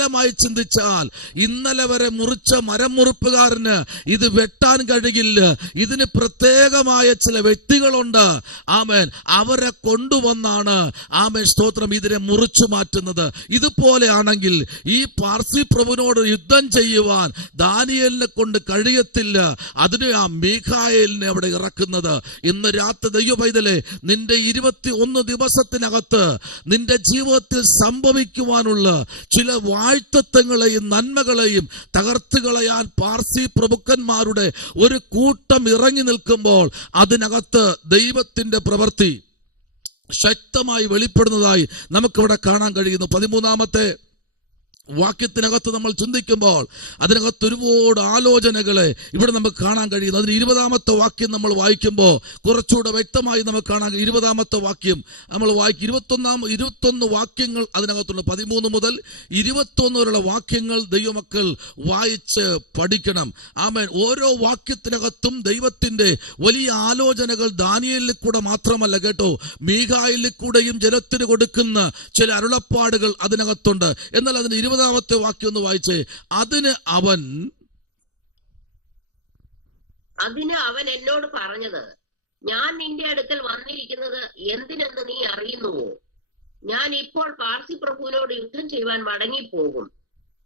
വിശാലമായി ചിന്തിച്ചാൽ ഇന്നലെ വരെ മുറിച്ച മരം മുറിപ്പുകാരന് ഇത് വെട്ടാൻ കഴിയില്ല. ഇതിന് പ്രത്യേകമായ ചില വ്യക്തികളുണ്ട്. ആമേൻ. അവരെ കൊണ്ടുവന്നാണ് ആമേൻ സ്തോത്രം ഇതിനെ മുറിച്ചു മാറ്റുന്നത്. ഇതുപോലെയാണെങ്കിൽ ഈ പാർസി പ്രഭുവിനോട് യുദ്ധം ചെയ്യുവാൻ ദാനിയേലിനെ കൊണ്ട് കഴിയത്തില്ല. അതിന് ആ മീഖായേലിനെ അവിടെ ഇറക്കുന്നത്. ഇന്ന് രാത്രി ദൈവ പൈതലേ, നിന്റെ 21 ദിവസത്തിനകത്ത് നിന്റെ ജീവിതത്തിൽ സംഭവിക്കുവാനുള്ള ചില വാഴ്ത്തത്വങ്ങളെയും നന്മകളെയും തകർത്ത് കളയാൻ പാർസി പ്രഭുക്കന്മാരുടെ ഒരു കൂട്ടം ഇറങ്ങി നിൽക്കുമ്പോൾ അതിനകത്ത് ദൈവത്തിന്റെ പ്രവൃത്തി ശക്തമായി വെളിപ്പെടുന്നതായി നമുക്കിവിടെ കാണാൻ കഴിയുന്നു. 13-ാമത്തെ വാക്യത്തിനകത്ത് നമ്മൾ ചിന്തിക്കുമ്പോൾ അതിനകത്ത് ഒരുപാട് ആലോചനകളെ ഇവിടെ നമുക്ക് കാണാൻ കഴിയുന്നു. അതിന് 20-ാമത്തെ വാക്യം നമ്മൾ വായിക്കുമ്പോൾ കുറച്ചുകൂടെ വ്യക്തമായി നമുക്ക് കാണാൻ. 20-ാമത്തെ വാക്യം നമ്മൾ വായിക്കും. 21 വാക്യങ്ങൾ അതിനകത്തുണ്ട്. 13 മുതൽ 21 വരെയുള്ള വാക്യങ്ങൾ ദൈവമക്കൾ വായിച്ച് പഠിക്കണം. ആമേൻ. ഓരോ വാക്യത്തിനകത്തും ദൈവത്തിന്റെ വലിയ ആലോചനകൾ ദാനിയേലിൽ കൂടെ മാത്രമല്ല കേട്ടോ, മീഖായേലിൽ കൂടെയും ജനത്തിന് കൊടുക്കുന്ന ചില അരുളപ്പാടുകൾ അതിനകത്തുണ്ട്. എന്നാൽ അതിന് 20-ാമത്തെ വാക്യം ഒന്ന് വായിച്ചേ. അതിന് അവൻ എന്നോട് പറഞ്ഞത്, ഞാൻ നിന്റെ അടുക്കൽ വന്നിരിക്കുന്നത് എന്തിനെന്ന് നീ അറിയുന്നുവോ? ഞാൻ ഇപ്പോൾ പാർസി പ്രഭുവിനോട് യുദ്ധം ചെയ്യുവാൻ മടങ്ങിപ്പോകും.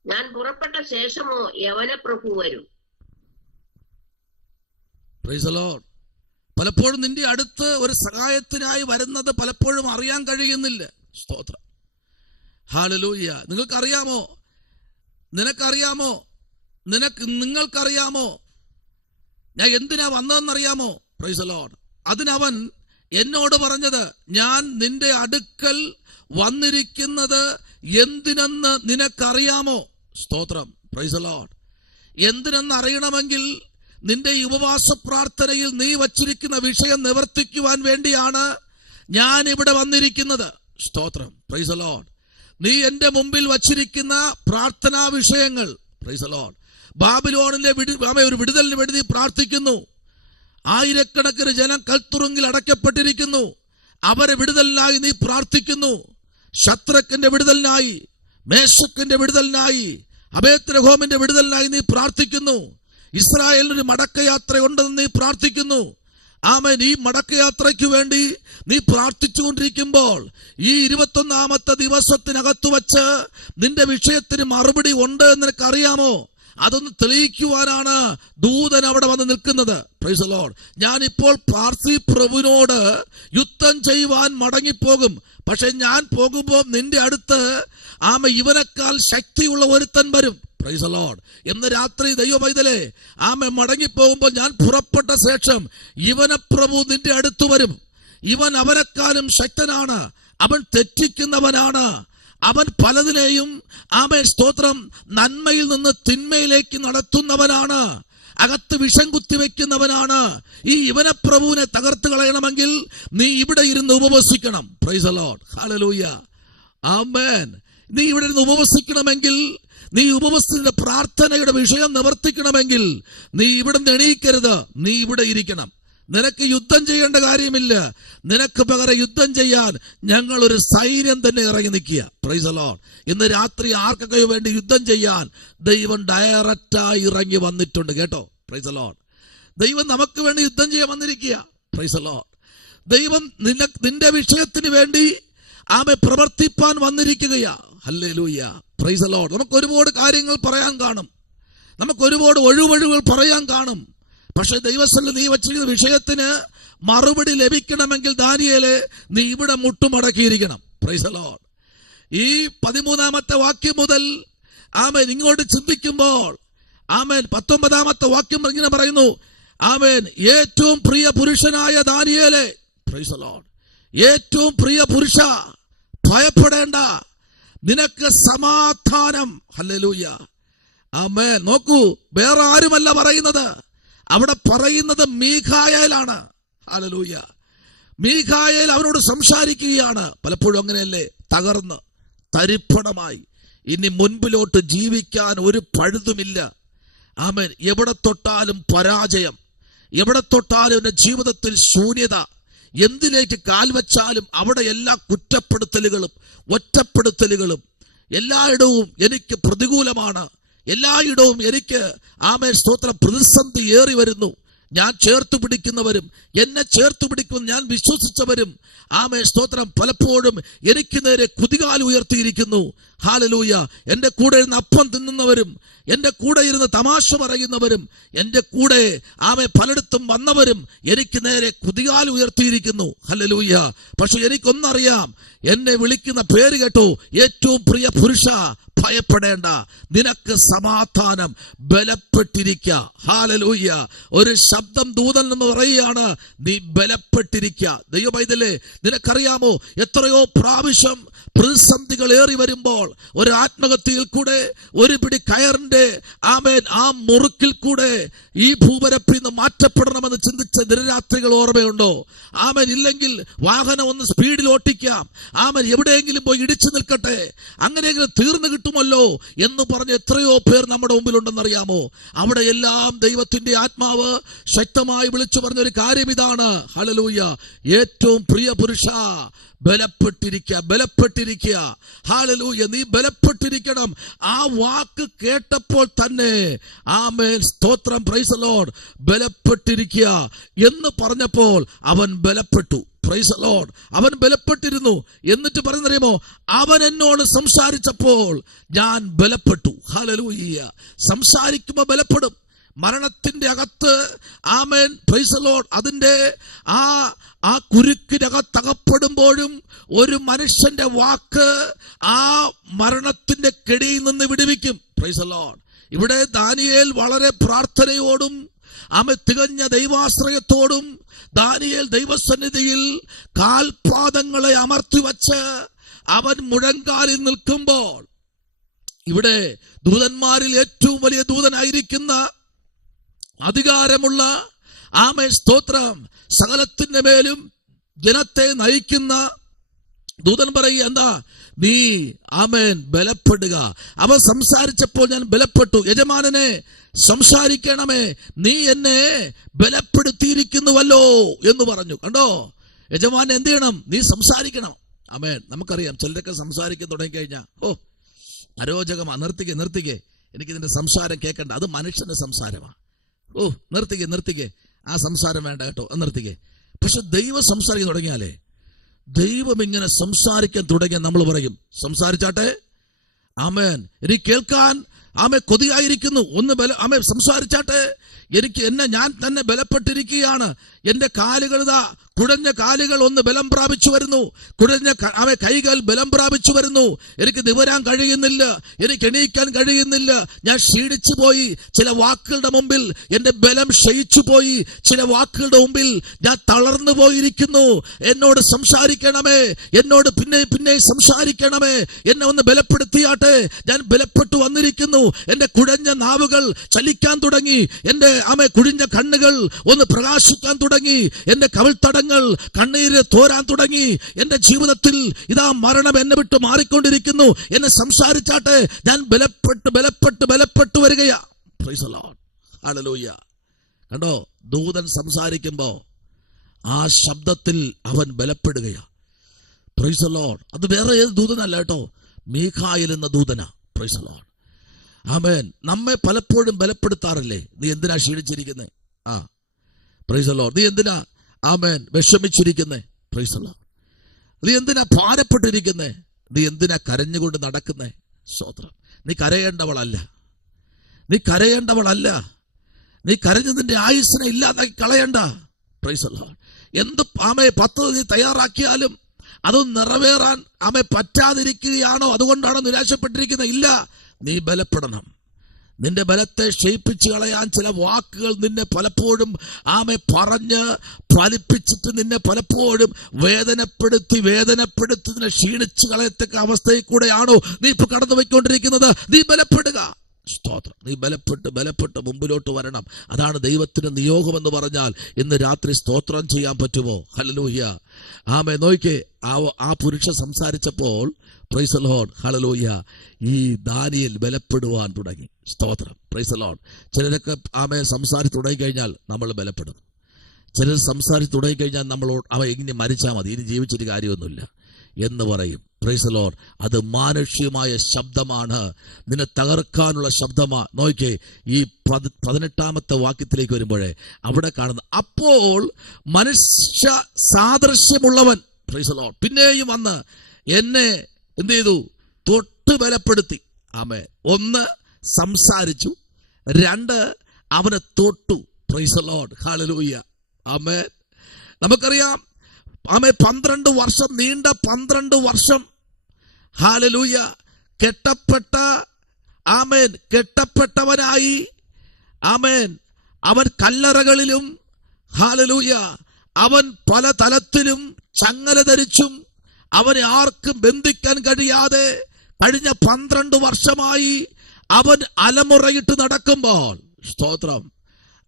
ഞാൻ പുറപ്പെട്ട ശേഷമോ യവന പ്രഭു വരും. Praise the Lord. പലപ്പോഴും നിന്റെ അടുത്ത് ഒരു സഹായത്തിനായി വരുന്നത് പലപ്പോഴും അറിയാൻ കഴിയുന്നില്ല. സ്തോത്രം. ഹല്ലേലൂയ. നിങ്ങൾക്കറിയാമോ? നിനക്കറിയാമോ? നിങ്ങൾക്കറിയാമോ ഞാൻ എന്തിനാ വന്നതെന്നറിയാമോ? Price the Lord. അതിനവൻ എന്നോട് പറഞ്ഞത്, ഞാൻ നിന്റെ അടുക്കൽ വന്നിരിക്കുന്നത് എന്തിനെന്ന് നിനക്കറിയാമോ? സ്തോത്രം. Praise the lord. എന്തിനെന്ന് അറിയണമെങ്കിൽ നിന്റെ ഉപവാസ പ്രാർത്ഥനയിൽ നീ വച്ചിരിക്കുന്ന വിഷയം നിവർത്തിക്കുവാൻ വേണ്ടിയാണ് ഞാൻ ഇവിടെ വന്നിരിക്കുന്നത്. സ്തോത്രം. Praise the lord. നീ എന്റെ മുമ്പിൽ വച്ചിരിക്കുന്ന പ്രാർത്ഥനാ വിഷയങ്ങൾ, പ്രൈസ് ദി ലോർഡ്, ബാബിലോണിലെ ഒരു വിടുതലിന് വേണ്ടി പ്രാർത്ഥിക്കുന്നു. ആയിരക്കണക്കിന് ജനം കൽത്തുറുങ്കിൽ അടയ്ക്കപ്പെട്ടിരിക്കുന്നു. അവരെ വിടുതലിനായി നീ പ്രാർത്ഥിക്കുന്നു. ശത്രക്കിന്റെ വിടുതലിനായി, മേശക്കിന്റെ വിടുതലിനായി, അബേദ്നെഗോമിന്റെ വിടുതലിനായി നീ പ്രാർത്ഥിക്കുന്നു. ഇസ്രായേലിനൊരു മടക്കയാത്ര ഉണ്ടെന്ന് നീ പ്രാർത്ഥിക്കുന്നു. ആമേൻ. ഈ മടക്കയാത്രയ്ക്ക് വേണ്ടി നീ പ്രാർത്ഥിച്ചുകൊണ്ടിരിക്കുമ്പോൾ ഈ 21-ാമത്തെ ദിവസത്തിനകത്ത് വച്ച് നിന്റെ വിഷയത്തിന് മറുപടി ഉണ്ട് എന്ന് നിനക്കറിയാമോ? അതൊന്ന് തെളിയിക്കുവാനാണ് ദൂതൻ അവിടെ വന്ന് നിൽക്കുന്നത്. Price the Lord. ഞാനിപ്പോൾ പാർസി പ്രഭുവിനോട് യുദ്ധം ചെയ്യുവാൻ മടങ്ങിപ്പോകും. പക്ഷെ ഞാൻ പോകുമ്പോൾ നിന്റെ അടുത്ത് ഇവനേക്കാൾ ശക്തിയുള്ള ഒരുത്തൻ വരും. Praise the Lord. ഇന്ന് രാത്രി ദൈവ പൈതലേ, മടങ്ങിപ്പോകുമ്പോൾ ഞാൻ പുറപ്പെട്ട ശേഷം യവനപ്രഭു നിന്റെ അടുത്ത് വരും. ഇവൻ അവനെക്കാളും ശക്തനാണ്. അവൻ തെറ്റിക്കുന്നവനാണ്. അവൻ പലതിനെയും സ്തോത്രം നന്മയിൽ നിന്ന് തിന്മയിലേക്ക് നടത്തുന്നവനാണ്. അകത്ത് വിഷം കുത്തിവെക്കുന്നവനാണ്. ഈ യവനപ്രഭുവിനെ തകർത്ത് കളയണമെങ്കിൽ നീ ഇവിടെ ഇരുന്ന് ഉപവസിക്കണം. Praise the lord. ഹല്ലേലൂയ. ആമേൻ. നീ ഇവിടെ ഇരുന്ന് ഉപവസിക്കണമെങ്കിൽ, നീ ഉപവസത്തിന്റെ പ്രാർത്ഥനയുടെ വിഷയം നിവർത്തിക്കണമെങ്കിൽ നീ ഇവിടെ നിന്ന് എണീക്കരുത്. നീ ഇവിടെ ഇരിക്കണം. നിനക്ക് യുദ്ധം ചെയ്യേണ്ട കാര്യമില്ല. നിനക്ക് പകരം യുദ്ധം ചെയ്യാൻ ഞങ്ങൾ ഒരു സൈന്യം തന്നെ ഇറങ്ങി നിൽക്കുക. Price the Lord. ഇന്ന് രാത്രി ആർക്കൊക്കെ വേണ്ടി യുദ്ധം ചെയ്യാൻ ദൈവം ഡയറക്റ്റായി ഇറങ്ങി വന്നിട്ടുണ്ട് കേട്ടോ. Price the Lord. ദൈവം നമുക്ക് വേണ്ടി യുദ്ധം ചെയ്യാൻ വന്നിരിക്കുക. Price the Lord. ദൈവം നിന്റെ വിഷയത്തിന് വേണ്ടി പ്രവർത്തിപ്പാൻ വന്നിരിക്കുകയാ. ഹല്ലേലൂയ. Price the Lord. നമുക്ക് ഒരുപാട് കാര്യങ്ങൾ പറയാൻ കാണും. നമുക്ക് ഒരുപാട് ഒഴിവൊഴിവുകൾ പറയാൻ കാണും. പക്ഷെ ദൈവസന്നിധിയിൽ നീ വച്ചിരിക്കുന്ന വിഷയത്തിന് മറുപടി ലഭിക്കണമെങ്കിൽ ദാനിയേലേ, നീ ഇവിടെ മുട്ടുമടക്കിയിരിക്കണം. Price the Lord. ഈ 13-ാമത്തെ വാക്യം മുതൽ ആമേൻ ഇങ്ങോട്ട് ചിന്തിക്കുമ്പോൾ 19-ാമത്തെ വാക്യം ഇങ്ങനെ പറയുന്നു. ആമേൻ. ഏറ്റവും പ്രിയ പുരുഷനായ ദാനിയേലേ, പ്രൈസ് ദി ലോർഡ്, ഏറ്റവും പ്രിയ പുരുഷ, ഭയപ്പെടേണ്ട, നിനക്ക് സമാധാനം. ഹല്ലേലൂയ. ആമേൻ. നോക്കൂ, വേറെ ആരുമല്ല പറയുന്നത്. അവിടെ പറയുന്നത് മീഖായേലാണ്. ഹല്ലേലൂയ. മീഖായേൽ അവനോട് സംസാരിക്കുകയാണ്. പലപ്പോഴും അങ്ങനെയല്ലേ, തകർന്ന് തരിപ്പണമായി ഇനി മുൻപിലോട്ട് ജീവിക്കാൻ ഒരു പഴുതുമില്ല. ആമേൻ. എവിടെ തൊട്ടാലും പരാജയം, എവിടെ തൊട്ടാലും എൻ്റെ ജീവിതത്തിൽ ശൂന്യത, എന്തിലേക്ക് കാൽ വെച്ചാലും അവിടെ എല്ലാ കുറ്റപ്പെടുത്തലുകളും ഒറ്റപ്പെടുത്തലുകളും എല്ലായിടവും എനിക്ക് പ്രതികൂലമാണ്, എല്ലായിടവും എനിക്ക് ആമേൻ സ്തോത്രം പ്രതിസന്ധി ഏറി വരുന്നു. ഞാൻ ചേർത്ത് പിടിക്കുന്നവരും എന്നെ ചേർത്ത് പിടിക്കുമെന്ന് ഞാൻ വിശ്വസിച്ചവരും ആമേൻ സ്തോത്രം പലപ്പോഴും എനിക്ക് നേരെ കുതികാൽ ഉയർത്തിയിരിക്കുന്നു. ഹല്ലേലൂയ. എൻ്റെ കൂടെ ഇരുന്ന് അപ്പം തിന്നുന്നവരും എൻ്റെ കൂടെ ഇരുന്ന് തമാശ പറയുന്നവരും എൻ്റെ കൂടെ ആമേൻ പലയിടത്തും വന്നവരും എനിക്ക് നേരെ കുതികാൽ ഉയർത്തിയിരിക്കുന്നു. ഹല്ലേലൂയ. പക്ഷെ എനിക്കൊന്നറിയാം, എന്നെ വിളിക്കുന്ന പേര് കേട്ടോ, ഏറ്റവും പ്രിയ പുരുഷ, ഭയപ്പെടേണ്ട, നിനക്ക് സമാധാനം, ബലപ്പെട്ടിരിക്കുക. ഹല്ലേലൂയ. ഒരു ശബ്ദം ദൂതൻ എന്ന് പറയുകയാണ്, നീ ബലപ്പെട്ടിരിക്കുക. ദൈവമൈതലേ, നിനക്കറിയാമോ, എത്രയോ പ്രാവശ്യം പ്രതിസന്ധികൾ ഏറി വരുമ്പോൾ ഒരു ആത്മഹത്യയിൽ കൂടെ, ഒരു പിടി കയറിന്റെ ആമേൻ ആ മുറുക്കിൽ കൂടെ ഈ ഭൂപരപ്പിൽ നിന്ന് മാറ്റപ്പെടണമെന്ന് ചിന്തിച്ച നിരരാത്രികൾ ഓർമ്മയുണ്ടോ? ആമേൻ. ഇല്ലെങ്കിൽ വാഹനം ഒന്ന് സ്പീഡിൽ ഓട്ടിക്കാം, ആമേൻ എവിടെയെങ്കിലും പോയി ഇടിച്ചു നിൽക്കട്ടെ, അങ്ങനെയെങ്കിലും തീർന്നു കിട്ടുമല്ലോ എന്ന് പറഞ്ഞ് എത്രയോ പേർ നമ്മുടെ മുമ്പിലുണ്ടെന്നറിയാമോ? അവിടെ എല്ലാം ദൈവത്തിന്റെ ആത്മാവ് ശക്തമായി വിളിച്ചു പറഞ്ഞൊരു കാര്യം ഇതാണ്. ഹല്ലേലൂയ. ഏറ്റവും പ്രിയ പുരുഷ, ബലപ്പെട്ടിരിക്കുക, ബലപ്പെട്ടിരിക്കുക. ഹല്ലേലൂയ. നീ ബലപ്പെട്ടിരിക്കണം. ആ വാക്ക് കേട്ടപ്പോൾ തന്നെ ആമേൻ സ്തോത്രം, പ്രൈസ് ദി ലോർഡ്, ബലപ്പെട്ടിരിക്കുക എന്ന് പറഞ്ഞപ്പോൾ അവൻ ബലപ്പെട്ടു. Price the Lord. അവൻ ബലപ്പെട്ടിരുന്നു. എന്നിട്ട് പറയുന്നറിയുമോ, അവൻ എന്നോട് സംസാരിച്ചപ്പോൾ ഞാൻ ബലപ്പെട്ടു. ഹല്ലേലൂയ. സംസാരിക്കുമ്പോൾ ബലപ്പെടും. മരണത്തിന്റെ അകത്ത് ആമേൻ പ്രൈസ് ദി ലോർഡ് അതിന്റെ ആ കുരുക്കിനകത്തകപ്പെടുമ്പോഴും ഒരു മനുഷ്യന്റെ വാക്ക് ആ മരണത്തിന്റെ കെടിയിൽ നിന്ന് വിടുവിക്കും. Price the Lord. ഇവിടെ ദാനിയേൽ വളരെ പ്രാർത്ഥനയോടും തികഞ്ഞ ദൈവാശ്രയത്തോടും ദാനിയേൽ ദൈവസന്നിധിയിൽ കാൽപാദങ്ങളെ അമർത്തിവച്ച് അവൻ മുഴങ്കാലിൽ നിൽക്കുമ്പോൾ, ഇവിടെ ദൂതന്മാരിൽ ഏറ്റവും വലിയ ദൂതനായിരിക്കുന്ന അധികാരമുള്ള ആമേൻ സ്തോത്രം സകലത്തിന്റെ മേലും ജനത്തെ നയിക്കുന്ന ദൂതൻ പറയുക, എന്താ? നീ ആമേൻ ബലപ്പെടുക. അവൻ സംസാരിച്ചപ്പോൾ ഞാൻ ബലപ്പെട്ടു. യജമാനനെ, സംസാരിക്കണമേ, നീ എന്നെ ബലപ്പെടുത്തിയിരിക്കുന്നുവല്ലോ എന്ന് പറഞ്ഞു. കണ്ടോ? യജമാനൻ എന്ത് ചെയ്യണം? നീ സംസാരിക്കണം. ആമേൻ. നമുക്കറിയാം, ചിലരൊക്കെ സംസാരിക്കാൻ തുടങ്ങിക്കഴിഞ്ഞാൽ അരോചകമാ, നിർത്തിക്കേ, എനിക്കിതിന്റെ സംസാരം കേൾക്കണ്ട, അത് മനുഷ്യന്റെ സംസാരമാണ്. നിർത്തിക്കേ, ആ സംസാരം വേണ്ട കേട്ടോ, നിർത്തിക്കേ. പക്ഷെ ദൈവം സംസാരിക്കാൻ തുടങ്ങിയാലേ, ദൈവം ഇങ്ങനെ സംസാരിക്കാൻ തുടങ്ങിയ നമ്മൾ പറയും, സംസാരിച്ചാട്ടെ. ആമേൻ. എനിക്ക് കേൾക്കാൻ കൊതിയായിരിക്കുന്നു. ഒന്ന് സംസാരിച്ചാട്ടെ. ഞാൻ തന്നെ ബലപ്പെട്ടിരിക്കുകയാണ്. എന്റെ കാലുകൾ കുഴഞ്ഞ കാലുകൾ ഒന്ന് ബലം പ്രാപിച്ചു വരുന്നു. കുഴഞ്ഞ കൈകൾ ബലം പ്രാപിച്ചു വരുന്നു. എനിക്ക് നിവരാൻ കഴിയുന്നില്ല, എനിക്ക് എണീക്കാൻ കഴിയുന്നില്ല. ഞാൻ ക്ഷീണിച്ചു പോയി. ചില വാക്കുകളുടെ മുമ്പിൽ എന്റെ ബലം ക്ഷയിച്ചു പോയി. ചില വാക്കുകളുടെ മുമ്പിൽ ഞാൻ തളർന്നു പോയിരിക്കുന്നു. എന്നോട് സംസാരിക്കണമേ, എന്നോട് പിന്നെ സംസാരിക്കണമേ, എന്നെ ഒന്ന് ബലപ്പെടുത്തിയാട്ടെ. ഞാൻ ബലപ്പെട്ടു വന്നിരിക്കുന്നു. എന്റെ കുഴഞ്ഞ നാവുകൾ ചലിക്കാൻ തുടങ്ങി. എന്റെ കുഴിഞ്ഞ കണ്ണുകൾ ഒന്ന് പ്രകാശിക്കാൻ തുടങ്ങി. എന്റെ കവിൾത്തടങ്ങൾ കണ്ണീര് തോരാൻ തുടങ്ങി. എന്റെ ജീവിതത്തിൽ ഇതാ മരണം എന്നെ വിട്ട് മാറിക്കൊണ്ടിരിക്കുന്നു. എന്നെ സംസാരിച്ചാട്ടെ. ഞാൻ ബലപ്പെട്ടു വരികയാ. Praise the lord. ഹല്ലേലൂയ. കണ്ടോ? ദൂതൻ സംസാരിക്കുമ്പോ ആ ശബ്ദത്തിൽ അവൻ ബലപ്പെടുകയാ. Price the Lord. അത് വേറെ ഏത് ദൂതനല്ല കേട്ടോ, മീഖായേൽ എന്ന ദൂതനാ. Praise the lord. ആമേൻ. നമ്മെ പലപ്പോഴും ബലപ്പെടുത്താറില്ലേ? നീ എന്തിനാ ക്ഷീണിച്ചിരിക്കുന്നേ? Price the lord. നീ എന്തിനാ ആമേൻ വിഷമിച്ചിരിക്കുന്നേ? Praise the lord. നീ എന്തിനാ ഭാരപ്പെട്ടിരിക്കുന്നേ? നീ എന്തിനാ കരഞ്ഞുകൊണ്ട് നടക്കുന്നേ? സ്തോത്രം. നീ കരയേണ്ടവളല്ല. നീ കരഞ്ഞതിന്റെ ആയുസ്സിനെ ഇല്ലാതാക്കി കളയണ്ട. Price the Lord. എന്ത് പദ്ധതി തയ്യാറാക്കിയാലും അത് നിറവേറാൻ പറ്റാതിരിക്കുകയാണോ? അതുകൊണ്ടാണോ നിരാശപ്പെട്ടിരിക്കുന്നത്? ഇല്ല, നീ ബലപ്പെടണം. നിന്റെ ബലത്തെ ക്ഷയിപ്പിച്ചു കളയാൻ ചില വാക്കുകൾ നിന്നെ പലപ്പോഴും പറഞ്ഞ് ഫലിപ്പിച്ചിട്ട് നിന്നെ പലപ്പോഴും വേദനപ്പെടുത്തി നിന്നെ ക്ഷീണിച്ചു കളയത്തക്ക അവസ്ഥയിൽ കൂടെയാണോ നീ ഇപ്പൊ കടന്നു പോയിക്കൊണ്ടിരിക്കുന്നത്? നീ ബലപ്പെടുക. സ്തോത്രം. നീ ബലപ്പെട്ട് മുമ്പിലോട്ട് വരണം. അതാണ് ദൈവത്തിന്റെ നിയോഗം എന്ന് പറഞ്ഞാൽ ഇന്ന് രാത്രി സ്തോത്രം ചെയ്യാൻ പറ്റുമോ? ഹല്ലേലൂയ. ആമേൻ. നോക്കിക്കേ, ആ പുരുഷൻ സംസാരിച്ചപ്പോൾ പ്രൈസ് ദി ലോർഡ്. ഹല്ലേലൂയ. ഈ ദാനിയേൽ ബലപ്പെടുവാൻ തുടങ്ങി. സ്തോത്രം. Praise the Lord. ചിലരൊക്കെ സംസാരിച്ച് തുടങ്ങിക്കഴിഞ്ഞാൽ നമ്മൾ ബലപ്പെടും. ചിലർ സംസാരിച്ച് തുടങ്ങിക്കഴിഞ്ഞാൽ നമ്മളോട് ഇനി മരിച്ചാൽ മതി, ഇനി ജീവിച്ചിട്ട് കാര്യമൊന്നുമില്ല. എന്ന് പറയും. Price the Lord. അത് മാനുഷികമായ ശബ്ദമാണ്, നിന്നെ തകർക്കാനുള്ള ശബ്ദമാണ്. നോക്കിക്കേ, ഈ 18-ാമത്തെ വാക്യത്തിലേക്ക് വരുമ്പോഴേ അവിടെ കാണുന്ന, അപ്പോൾ മനുഷ്യ സാദൃശ്യമുള്ളവൻ, പ്രൈസ് ദി ലോർഡ്, പിന്നെയും വന്ന് എന്നെ എന്ത് ചെയ്തു? തൊട്ട് ബലപ്പെടുത്തി. ആമേൻ. 1 സംസാരിച്ചു, 2 അവനെ തൊട്ടു. Price the lord. ഹല്ലേലൂയ. ആമേൻ. നമുക്കറിയാം, ആമേൻ, 12 വർഷം, നീണ്ട 12 വർഷം, ഹല്ലേലൂയ, കെട്ടപ്പെട്ടവനായി, ആമേൻ, അവൻ കല്ലറകളിലും, ഹല്ലേലൂയ, അവൻ പല തലത്തിലും ചങ്ങല ധരിച്ചും അവനെ ആർക്കും ബന്ധിക്കാൻ കഴിയാതെ കഴിഞ്ഞ 12 വർഷമായി അവൻ അലമുറയിട്ട് നടക്കുമ്പോൾ, സ്തോത്രം,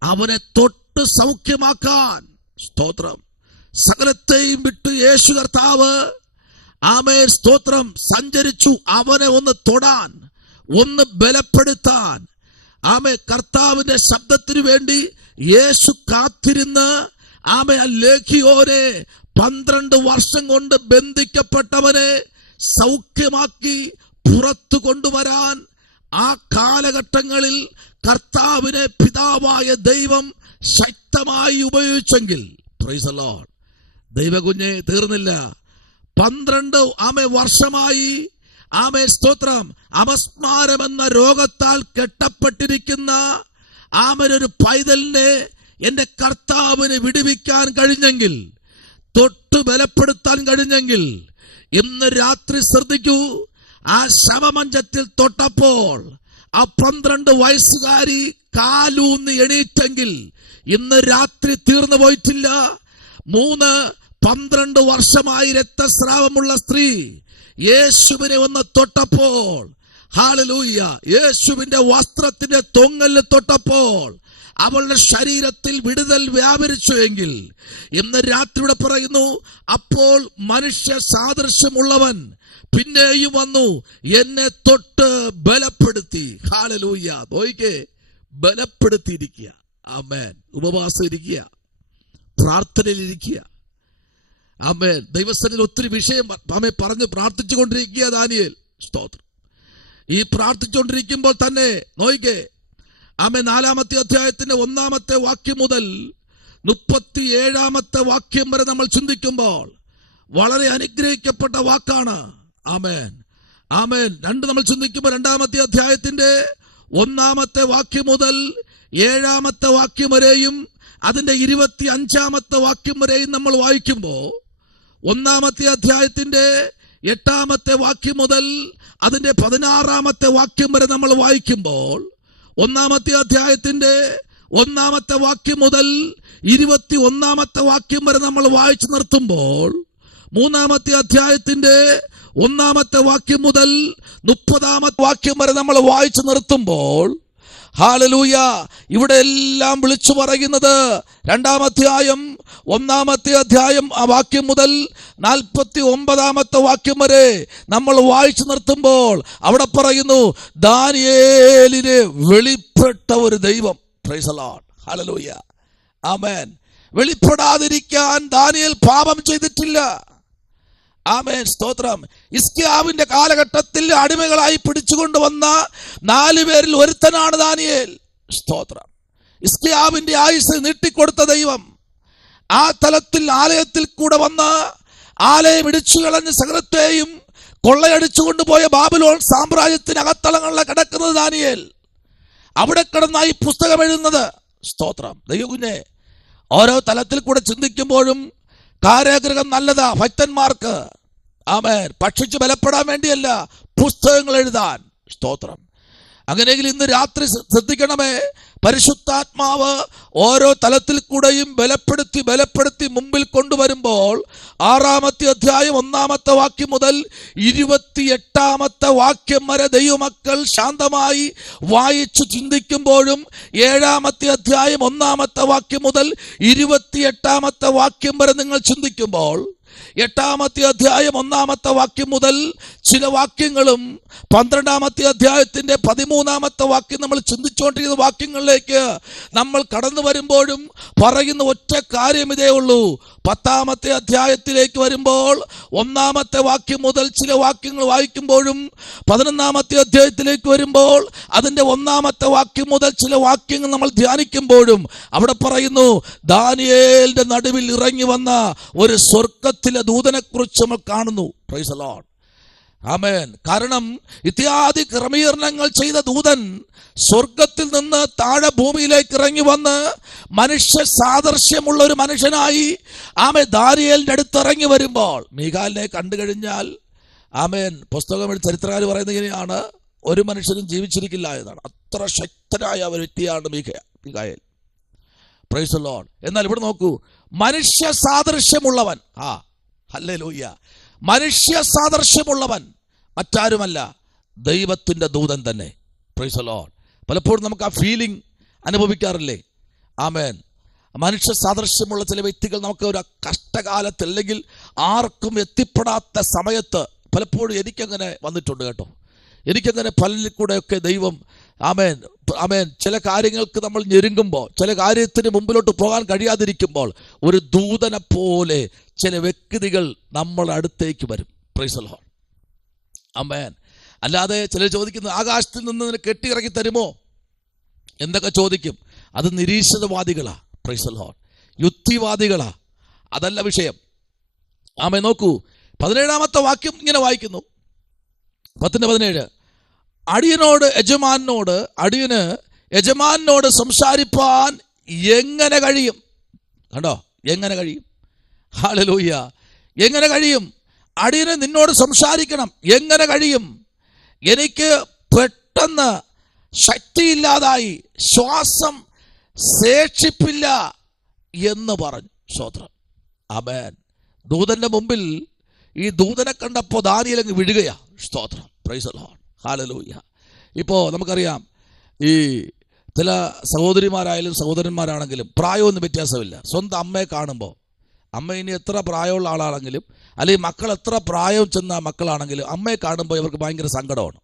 അവനെ തൊട്ട് സൗഖ്യമാക്കാൻ, സ്തോത്രം, സകലത്തെയും വിട്ട് യേശു കർത്താവ്, ആമേൻ, സ്തോത്രം, സഞ്ചരിച്ചു. അവനെ ഒന്ന് തൊടാൻ, ഒന്ന് ബലപ്പെടുത്താൻ, ആമേൻ, കർത്താവിന്റെ ശബ്ദത്തിനു വേണ്ടി യേശു കാത്തിരുന്ന്, ആമേൻ, ലേഖിയോനെ 12 വർഷം കൊണ്ട് ബന്ധിക്കപ്പെട്ടവനെ സൗഖ്യമാക്കി പുറത്തു കൊണ്ടുവരാൻ ആ കാലഘട്ടങ്ങളിൽ കർത്താവിനെ പിതാവായ ദൈവം ശക്തമായി ഉപയോഗിച്ചെങ്കിൽ, പ്രൈസ് ദി ലോർഡ്, ദൈവകുഞ്ഞെ, തീർന്നില്ല. 12 വർഷമായി, ആമേൻ, സ്തോത്രം, അപസ്മാരമെന്ന രോഗത്താൽ കെട്ടപ്പെട്ടിരിക്കുന്ന ഒരു പൈതലിനെ എന്റെ കർത്താവിന് വിടുവിക്കാൻ കഴിഞ്ഞെങ്കിൽ, തൊട്ട് ബലപ്പെടുത്താൻ കഴിഞ്ഞെങ്കിൽ, ഇന്ന് രാത്രി ശ്രദ്ധിക്കൂ, ആ ശവമഞ്ചത്തിൽ തൊട്ടപ്പോൾ ആ 12 വയസ്സുകാരി കാലൂന്ന് എണീറ്റെങ്കിൽ ഇന്ന് രാത്രി തീർന്നു പോയിട്ടില്ല. 12 വർഷമായി രക്തസ്രാവമുള്ള സ്ത്രീ യേശുവിനെ ഒന്ന് തൊട്ടപ്പോൾ, ഹല്ലേലൂയ, യേശുവിന്റെ വസ്ത്രത്തിന്റെ തൊങ്ങലിൽ തൊട്ടപ്പോൾ അവളുടെ ശരീരത്തിൽ വിടുതൽ വ്യാപരിച്ചു എങ്കിൽ, ഇന്ന് രാത്രിയുടെ പറയുന്നു, അപ്പോൾ മനുഷ്യ സാദൃശ്യമുള്ളവൻ പിന്നെയും വന്നു എന്നെ തൊട്ട് ബലപ്പെടുത്തി. ഹല്ലേലൂയ. നോയിക്കേ, ബലപ്പെടുത്തിയിരിക്കുക. ആമേൻ. ഉപവാസം ഇരിക്കുക, പ്രാർത്ഥനയിലിരിക്കുക. ആമേൻ. ദൈവസന്നിധിയിൽ ഒത്തിരി വിഷയം ആമേൻ പറഞ്ഞ് പ്രാർത്ഥിച്ചുകൊണ്ടിരിക്കുക ദാനിയേൽ. സ്തോത്രം. ഈ പ്രാർത്ഥിച്ചുകൊണ്ടിരിക്കുമ്പോൾ തന്നെ നോയിക്കേ, ആമേൻ, 4-ാമത്തെ അധ്യായത്തിന്റെ 1-ാമത്തെ വാക്യം മുതൽ 37-ാമത്തെ വാക്യം വരെ നമ്മൾ ചിന്തിക്കുമ്പോൾ വളരെ അനുഗ്രഹിക്കപ്പെട്ട വാക്കാണ്. ആമേൻ. ആമേൻ. നമ്മൾ ചിന്തിക്കുമ്പോൾ 2-ാമത്തെ അധ്യായത്തിന്റെ 1-ാമത്തെ വാക്യം മുതൽ 7-ാമത്തെ വാക്യം വരെയും അതിന്റെ 25-ാമത്തെ വാക്യം വരെയും നമ്മൾ വായിക്കുമ്പോൾ, 1-ാമത്തെ അധ്യായത്തിന്റെ 8-ാമത്തെ വാക്യം മുതൽ അതിന്റെ 16-ാമത്തെ വാക്യം വരെ നമ്മൾ വായിക്കുമ്പോൾ, 1-ാമത്തെ അധ്യായത്തിന്റെ 1-ാമത്തെ വാക്യം മുതൽ 21-ാമത്തെ വാക്യം വരെ നമ്മൾ വായിച്ചു നിർത്തുമ്പോൾ, 3-ാമത്തെ അധ്യായത്തിന്റെ 1-ാമത്തെ വാക്യം മുതൽ 30-ാമത്തെ വാക്യം വരെ നമ്മൾ വായിച്ചു നിർത്തുമ്പോൾ, ഹല്ലേലൂയ, ഇവിടെ എല്ലാം വിളിച്ചു പറയുന്നത് 2-ാം അധ്യായം 1-ാമത്തെ അധ്യായം ആ വാക്യം മുതൽ 49-ാമത്തെ വാക്യം വരെ നമ്മൾ വായിച്ചു നിർത്തുമ്പോൾ അവിടെ പറയുന്നു, ദാനിയേലിന് വെളിപ്പെട്ട ഒരു ദൈവം. Praise the lord. ഹല്ലേലൂയ. ആമേൻ. വെളിപ്പെടാതിരിക്കാൻ ദാനിയേൽ പാപം ചെയ്തിട്ടില്ല. ആമേൻ. സ്തോത്രം. ഹിസ്കിയാവിന്റെ കാലഘട്ടത്തിൽ അടിമകളായി പിടിച്ചുകൊണ്ടുവന്ന 4 പേരിൽ ഒരുത്തനാണ് ദാനിയേൽ. സ്തോത്രം. ഹിസ്കിയാവിന്റെ ആയുസ് നീട്ടിക്കൊടുത്ത ദൈവം ആ തലത്തിൽ ആലയത്തിൽ കൂടെ വന്ന് ആലയം ഇടിച്ചു കളഞ്ഞ സകലത്തെയും കൊള്ളയടിച്ചു കൊണ്ടുപോയ ബാബിലോൺ സാമ്രാജ്യത്തിനകത്തളങ്ങളിൽ കിടക്കുന്നത് ദാനിയേൽ. അവിടെ കിടന്നായി പുസ്തകം എഴുതുന്നത്. സ്തോത്രം. ദൈവകുഞ്ഞെ, ഓരോ തലത്തിൽ കൂടെ ചിന്തിക്കുമ്പോഴും കാരാഗൃഹം നല്ലതാ ഭക്തന്മാർക്ക്. ആമേൻ. ഭക്ഷിച്ച് ബലപ്പെടാൻ വേണ്ടിയല്ല, പുസ്തകങ്ങൾ എഴുതാൻ. സ്തോത്രം. അങ്ങനെയെങ്കിൽ ഇന്ന് രാത്രി ശ്രദ്ധിക്കണമേ, പരിശുദ്ധാത്മാവ് ഓരോ തലത്തിൽ കൂടെയും ബലപ്പെടുത്തി മുമ്പിൽ കൊണ്ടുവരുമ്പോൾ, 6-ാമത്തെ അധ്യായം 1-ാമത്തെ വാക്യം മുതൽ 28-ാമത്തെ വാക്യം വരെ ദൈവമക്കൾ ശാന്തമായി വായിച്ചു ചിന്തിക്കുമ്പോഴും, 7-ാമത്തെ അധ്യായം 1-ാമത്തെ വാക്യം മുതൽ 28-ാമത്തെ വാക്യം വരെ നിങ്ങൾ ചിന്തിക്കുമ്പോൾ, 8-ാമത്തെ അധ്യായം 1-ാമത്തെ വാക്യം മുതൽ ചില വാക്യങ്ങളും 12-ാമത്തെ അധ്യായത്തിന്റെ 13-ാമത്തെ വാക്യം നമ്മൾ ചിന്തിച്ചുകൊണ്ടിരിക്കുന്ന വാക്യങ്ങളിലേക്ക് നമ്മൾ കടന്നു വരുമ്പോഴും പറയുന്ന ഒറ്റ കാര്യം ഇതേ ഉള്ളൂ. 10-ാമത്തെ അധ്യായത്തിലേക്ക് വരുമ്പോൾ 1-ാമത്തെ വാക്യം മുതൽ ചില വാക്യങ്ങൾ വായിക്കുമ്പോഴും 11-ാമത്തെ അധ്യായത്തിലേക്ക് വരുമ്പോൾ അതിന്റെ 1-ാമത്തെ വാക്യം മുതൽ ചില വാക്യങ്ങൾ നമ്മൾ ധ്യാനിക്കുമ്പോഴും അവിടെ പറയുന്നു, ദാനിയേലിന്റെ നടുവിൽ ഇറങ്ങി വന്ന ഒരു സ്വർഗത്തിലെ ദൂതനെ കുറിച്ച് നമ്മൾ കാണുന്നു. Praise the lord. ആമേൻ. കാരണം ഇത്യാദി ക്രമീകരണങ്ങൾ ചെയ്ത ദൂതൻ സ്വർഗത്തിൽ നിന്ന് താഴെ ഭൂമിയിലേക്ക് ഇറങ്ങി വന്ന് മനുഷ്യ സാദൃശ്യമുള്ള ഒരു മനുഷ്യനായി ദാനിയേലിന്റെ അടുത്ത് ഇറങ്ങി വരുമ്പോൾ മീഖായേലിനെ കണ്ടു കഴിഞ്ഞാൽ പുസ്തകം ചരിത്രകാർ പറയുന്നത് ഇങ്ങനെയാണ്, ഒരു മനുഷ്യനും ജീവിച്ചിരിക്കില്ല എന്നാണ്. അത്ര ശക്തനായ ഒരു വ്യക്തിയാണ് മീഖായേൽ. Price the Lord. എന്നാൽ ഇവിടെ നോക്കൂ, മനുഷ്യ സാദൃശ്യമുള്ളവൻ. ഹല്ലേലൂയ. മനുഷ്യ സാദൃശ്യമുള്ളവൻ മറ്റാരുമല്ല, ദൈവത്തിന്റെ ദൂതൻ തന്നെ. Price the Lord. പലപ്പോഴും നമുക്ക് ആ ഫീലിംഗ് അനുഭവിക്കാറില്ലേ? ആമേൻ. മനുഷ്യ സാദൃശ്യമുള്ള ചില വ്യക്തികൾ നമുക്ക് ഒരു കഷ്ടകാലത്ത് അല്ലെങ്കിൽ ആർക്കും എത്തിപ്പെടാത്ത സമയത്ത് പലപ്പോഴും എനിക്കങ്ങനെ വന്നിട്ടുണ്ട് കേട്ടോ. എനിക്കങ്ങനെ പലരിൽ കൂടെയൊക്കെ ദൈവം ആമേൻ ചില കാര്യങ്ങൾക്ക് നമ്മൾ ഞെരുങ്ങുമ്പോൾ, ചില കാര്യത്തിന് മുമ്പിലോട്ട് പോകാൻ കഴിയാതിരിക്കുമ്പോൾ ഒരു ദൂതനെ പോലെ ചില വ്യക്തികൾ നമ്മൾ അടുത്തേക്ക് വരും. Praise the lord. ആമേൻ. അല്ലാതെ ചിലർ ചോദിക്കുന്നത്, ആകാശത്തിൽ നിന്ന് നിന്നെ കെട്ടിയിറക്കി തരുമോ എന്തൊക്കെ ചോദിക്കും. അത് നിരീശ്വരവാദികളാ. Praise the lord. യുക്തിവാദികളാ. അതല്ല വിഷയം. ആമേൻ. നോക്കൂ, 17-ാമത്തെ വാക്യം ഇങ്ങനെ വായിക്കുന്നു, 10:17. അടിയന് യജമാനോട് സംസാരിപ്പാൻ എങ്ങനെ കഴിയും? കണ്ടോ, എങ്ങനെ കഴിയും? ഹല്ലേലൂയ. എങ്ങനെ കഴിയും? അടിയന് നിന്നോട് സംസാരിക്കണം. എങ്ങനെ കഴിയും? എനിക്ക് പെട്ടെന്ന് ശക്തിയില്ലാതായി, ശ്വാസം ശേഷിപ്പില്ല എന്ന് പറഞ്ഞു. സ്തോത്രം. ആമേൻ. ദൂതന്റെ മുമ്പിൽ ഈ ദൂതനെ കണ്ടപ്പോൾ ദാനിയേൽ അങ്ങ് വീഴുകയാ. സ്തോത്രം. Praise the lord. ഹല്ലേലൂയ. ഇപ്പോൾ നമുക്കറിയാം, ഈ ചില സഹോദരിമാരായാലും സഹോദരന്മാരാണെങ്കിലും പ്രായമൊന്നും വ്യത്യാസമില്ല. സ്വന്തം അമ്മയെ കാണുമ്പോൾ, അമ്മ ഇനി എത്ര പ്രായമുള്ള ആളാണെങ്കിലും അല്ലെങ്കിൽ മക്കൾ എത്ര പ്രായം ചെന്ന മക്കളാണെങ്കിലും അമ്മയെ കാണുമ്പോൾ ഇവർക്ക് ഭയങ്കര സങ്കടമാണ്.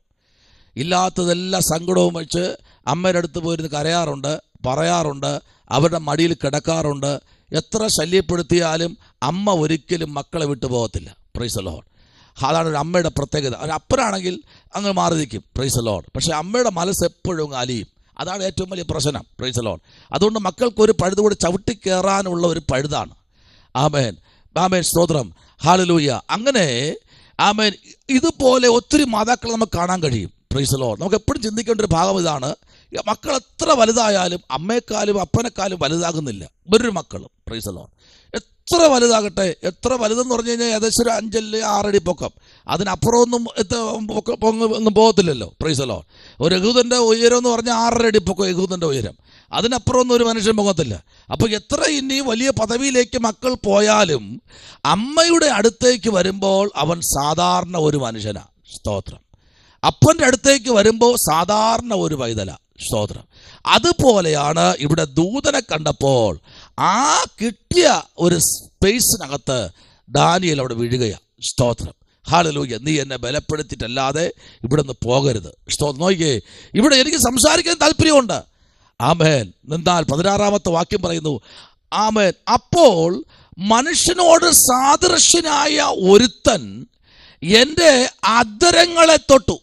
ഇല്ലാത്തതെല്ലാം സങ്കടവും വെച്ച് അമ്മയുടെ അടുത്ത് പോയിരുന്ന് കരയാറുണ്ട്, പറയാറുണ്ട്, അവരുടെ മടിയിൽ കിടക്കാറുണ്ട്. എത്ര ശല്യപ്പെടുത്തിയാലും അമ്മ ഒരിക്കലും മക്കളെ വിട്ടു പോകത്തില്ല. Price the Lord. അതാണ് ഒരു അമ്മയുടെ പ്രത്യേകത. ഒരു അപ്പനാണെങ്കിൽ അങ്ങ് മാറി നിൽക്കും. Price the Lord. പക്ഷേ അമ്മയുടെ മനസ്സ് എപ്പോഴും അങ്ങ് അലിയും. അതാണ് ഏറ്റവും വലിയ പ്രശ്നം. Price the Lord. അതുകൊണ്ട് മക്കൾക്കൊരു പഴുതുകൂടി ചവിട്ടിക്കയറാനുള്ള ഒരു പഴുതാണ്. ആമേൻ. ആമേൻ. സ്തോത്രം. ഹല്ലേലൂയ. അങ്ങനെ ആമേൻ. ഇതുപോലെ ഒത്തിരി മാതാക്കളെ നമുക്ക് കാണാൻ കഴിയും. Price the Lord. നമുക്ക് എപ്പോഴും ചിന്തിക്കേണ്ട ഒരു ഭാഗം ഇതാണ്, മക്കൾ എത്ര വലുതായാലും അമ്മയെക്കാളും അപ്പനെക്കാളും വലുതാകുന്നില്ല ഒരു മക്കളും. Price the Lord. എത്ര വലുതാകട്ടെ, എത്ര വലുതെന്ന് പറഞ്ഞു കഴിഞ്ഞാൽ ഏകദേശം ഒരു 5 അല്ലെങ്കിൽ 6 അടി പൊക്കം, അതിനപ്പുറമൊന്നും ഒന്നും പോകത്തില്ലല്ലോ. Price the Lord. ഒരു യഹൂദന്റെ ഉയരം എന്ന് പറഞ്ഞാൽ 6.5 അടി പൊക്കം യഹൂദന്റെ ഉയരം, അതിനപ്പുറമൊന്നും ഒരു മനുഷ്യൻ പോകത്തില്ല. അപ്പോൾ എത്ര ഇനി വലിയ പദവിയിലേക്ക് മക്കൾ പോയാലും അമ്മയുടെ അടുത്തേക്ക് വരുമ്പോൾ അവൻ സാധാരണ ഒരു മനുഷ്യനാ. സ്തോത്രം. അപ്പൻ്റെ അടുത്തേക്ക് വരുമ്പോൾ സാധാരണ ഒരു പൈതല. സ്തോത്രം. അതുപോലെയാണ് ഇവിടെ ദൂതനെ കണ്ടപ്പോൾ ആ കിട്ടിയ ഒരു സ്പേസിനകത്ത് ദാനിയേൽ അവിടെ വീഴുകയാണ്. സ്തോത്രം. ഹല്ലേലൂയ. നീ എന്നെ ബലപ്പെടുത്തിയിട്ടല്ലാതെ ഇവിടെ നിന്ന് പോകരുത്. സ്തോത്രം. നോക്കിയേ, ഇവിടെ എനിക്ക് സംസാരിക്കാൻ താല്പര്യമുണ്ട്. ആമേൻ. എന്നാൽ 16-ാമത്തെ വാക്യം പറയുന്നു, ആമേൻ. അപ്പോൾ മനുഷ്യനോട് സാദൃശ്യനായ ഒരുത്തൻ എൻ്റെ അധരങ്ങളെ തൊട്ടു.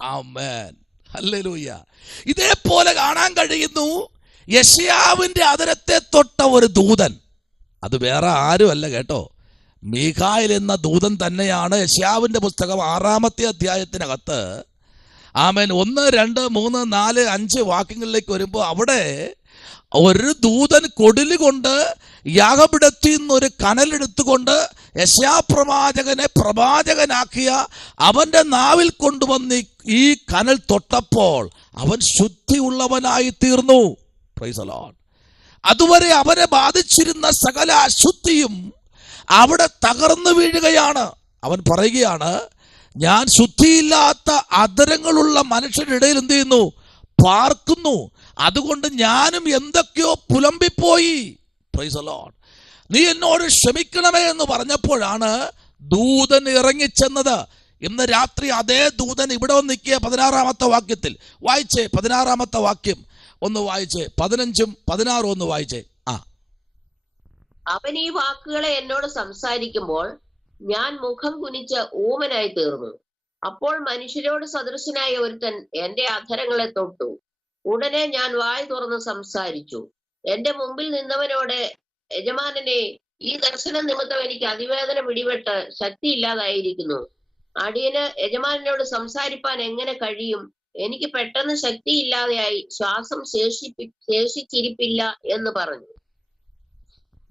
ആമേൻ. ഹല്ലേലൂയ. ഇതേപോലെ കാണാൻ കഴിയുന്നു യെശയ്യാവിന്റെ അധരത്തെ തൊട്ട ഒരു ദൂതൻ. അത് വേറെ ആരുമല്ല കേട്ടോ, മീഖായേൽ എന്ന ദൂതൻ തന്നെയാണ്. യെശയ്യാവിന്റെ പുസ്തകം 6-ാമത്തെ അധ്യായത്തിനകത്ത് ആമേൻ 1, 2, 3, 4, 5 വാക്യങ്ങളിലേക്ക് വരുമ്പോൾ അവിടെ ഒരു ദൂതൻ കൊടില് കൊണ്ട് യാഗപീഠത്തിൽ നിന്നൊരു കനലെടുത്തുകൊണ്ട് യെശയ്യാ പ്രവാചകനെ പ്രവാചകനാക്കിയ അവന്റെ നാവിൽ കൊണ്ടുവന്ന് ഈ കനൽ തൊട്ടപ്പോൾ അവൻ ശുദ്ധിയുള്ളവനായി തീർന്നു. Price the Lord. അതുവരെ അവനെ ബാധിച്ചിരുന്ന സകല അശുദ്ധിയും അവിടെ തകർന്നു വീഴുകയാണ്. അവൻ പറയുകയാണ്, ഞാൻ ശുദ്ധിയില്ലാത്ത അധരങ്ങളുള്ള മനുഷ്യരുടെ ഇടയിൽ എന്ത് ചെയ്യുന്നു? പാർക്കുന്നു. അതുകൊണ്ട് ഞാനും എന്തൊക്കെയോ പുലമ്പിപ്പോയി. Price the lord. നീ എന്നോട് ക്ഷമിക്കണമേ എന്ന് പറഞ്ഞപ്പോഴാണ് ദൂതൻ ഇറങ്ങിച്ചെന്നത്. ഇന്ന് രാത്രി അതേ ദൂതൻ ഇവിടെ ഒന്ന് നിൽക്കുക. 16-ാമത്തെ വാക്യത്തിൽ വായിച്ചേ, 16-ാമത്തെ വാക്യം ഒന്ന് വായിച്ചേ, 15ഉം 16ഉം ഒന്ന് വായിച്ചേ. അവൻ ഈ വാക്കുകളെ എന്നോട് സംസാരിക്കുമ്പോൾ ഞാൻ മുഖം കുനിച്ച് ഊമനായി തീർന്നു. അപ്പോൾ മനുഷ്യരോട് സദൃശനായ ഒരുത്തൻ എന്റെ അധരങ്ങളെ തൊട്ടു. ഉടനെ ഞാൻ വായ് തുറന്ന് സംസാരിച്ചു. എന്റെ മുമ്പിൽ നിന്നവനോട്, യജമാനനെ, ഈ ദർശനം നിമിത്തം എനിക്ക് അതിവേദന പിടിപെട്ട് ശക്തിയില്ലാതായിരിക്കുന്നു. അടിയന് യജമാനനോട് സംസാരിപ്പാൻ എങ്ങനെ കഴിയും? എനിക്ക് പെട്ടെന്ന് ശക്തിയില്ലാതെയായി, ശ്വാസം ശേഷിച്ചിരിപ്പില്ല എന്ന് പറഞ്ഞു.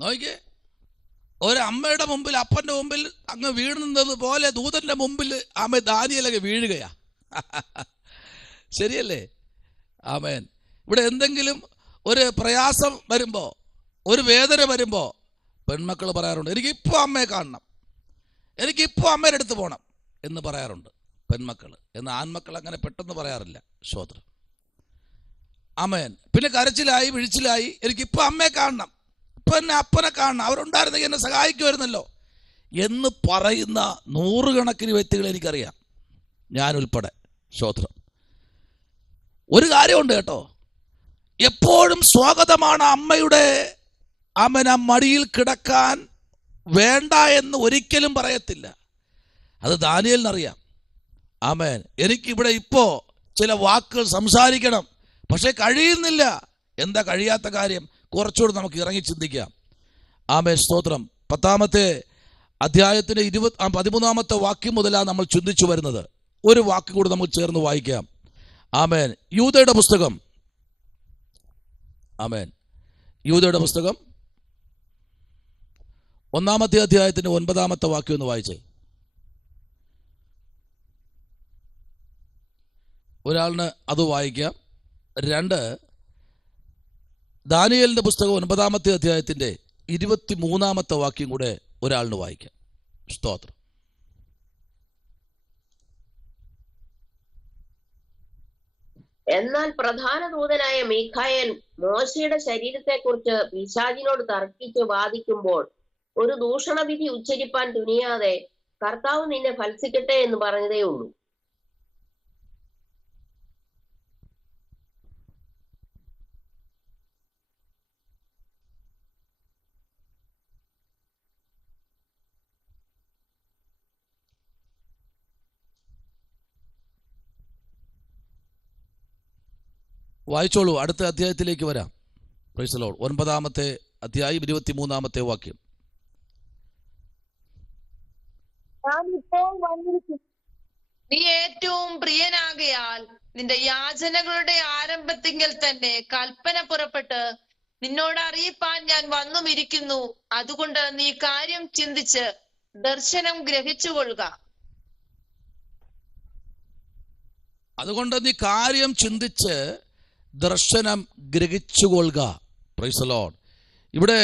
നോക്കിയേ, ഒരമ്മയുടെ മുമ്പിൽ, അപ്പന്റെ മുമ്പിൽ അങ്ങ് വീഴുന്നത് പോലെ ദൂതന്റെ മുമ്പിൽ ആമേ ദാനിയേലൊക്കെ വീഴുകയാ. ശരിയല്ലേ? ആമേൻ. ഇവിടെ എന്തെങ്കിലും ഒരു പ്രയാസം വരുമ്പോ, ഒരു വേദന വരുമ്പോ പെൺമക്കൾ പറയാറുണ്ട്, എനിക്കിപ്പോ അമ്മയെ കാണണം, എനിക്കിപ്പോ അമ്മയുടെ അടുത്ത് പോകണം എന്ന് പറയാറുണ്ട് പെൺമക്കൾ. എന്നാൽ ആൺമക്കൾ അങ്ങനെ പെട്ടെന്ന് പറയാറില്ല. ശ്രോത്രം, ആമേൻ. പിന്നെ കരച്ചിലായി വിഴിച്ചിലായി, എനിക്കിപ്പോ അമ്മയെ കാണണം, ഇപ്പൊ എന്നെ അപ്പനെ കാണണം, അവരുണ്ടായിരുന്നെങ്കിൽ എന്നെ സഹായിക്കുമായിരുന്നല്ലോ എന്ന് പറയുന്ന നൂറുകണക്കിന് വ്യക്തികളെ എനിക്കറിയാം, ഞാൻ ഉൾപ്പെടെ. ശ്രോത്രം, ഒരു കാര്യമുണ്ട് കേട്ടോ, എപ്പോഴും സ്വാഗതമാണ് അമ്മയുടെ അമ്മന മടിയിൽ കിടക്കാൻ വേണ്ട എന്ന് ഒരിക്കലും പറയത്തില്ല. അത് ദാനിയേലിനറിയാം. ആമേൻ. എനിക്കിവിടെ ഇപ്പോ ചില വാക്കുകൾ സംസാരിക്കണം, പക്ഷെ കഴിയുന്നില്ല. എന്താ കഴിയാത്ത കാര്യം? കുറച്ചുകൂടി നമുക്ക് ഇറങ്ങി ചിന്തിക്കാം. ആമേൻ, സ്തോത്രം. 10-ാമത്തെ അധ്യായത്തിന്റെ 13-ാമത്തെ വാക്യം മുതലാണ് നമ്മൾ ചിന്തിച്ചു വരുന്നത്. ഒരു വാക്ക് കൂടി നമുക്ക് ചേർന്ന് വായിക്കാം. ആമേൻ. യൂദയുടെ പുസ്തകം, ആമേൻ, യൂദയുടെ പുസ്തകം 1-ാമത്തെ അധ്യായത്തിന്റെ 9-ാമത്തെ വാക്യം ഒന്ന് വായിച്ചേ. ഒരാളിന് അത് വായിക്കാം. 2, ദാനിയേലിന്റെ പുസ്തകം 9-ാമത്തെ അധ്യായത്തിന്റെ 23-ാമത്തെ വാക്യം കൂടെ ഒരാളിന് വായിക്കാം. സ്തോത്രം. എന്നാൽ പ്രധാന ദൂതനായ മീഖായേൽ മോശയുടെ ശരീരത്തെക്കുറിച്ച് പിശാചിനോട് തർക്കിച്ച് വാദിക്കുമ്പോൾ ഒരു ദൂഷണവിധി ഉച്ചരിപ്പാൻ തുനിയാതെ, കർത്താവ് നിന്നെ ഫലിക്കട്ടെ എന്ന് പറഞ്ഞതേ ഉള്ളൂ. വായിച്ചോളൂ. അടുത്ത അധ്യായത്തിലേക്ക് വരാം. Price the Lord. 9-ാമത്തെ അധ്യായം 23-ാമത്തെ വാക്യം. നീ ഏറ്റവും പ്രിയനാകയാൽ നിന്റെ യാചനകളുടെ ആരംഭത്തിങ്കൽ തന്നെ കൽപ്പന പുറപ്പെട്ട് നിന്നോട് അറിയിപ്പാൻ ഞാൻ വന്നുമിരിക്കുന്നു. അതുകൊണ്ട് നീ കാര്യം ചിന്തിച്ച് ദർശനം ഗ്രഹിച്ചുകൊള്ളുക. അതുകൊണ്ട് നീ കാര്യം ചിന്തിച്ച് ദർശനം ഗ്രഹിച്ചുകൊള്ളുക. Price the Lord. ഇവിടെ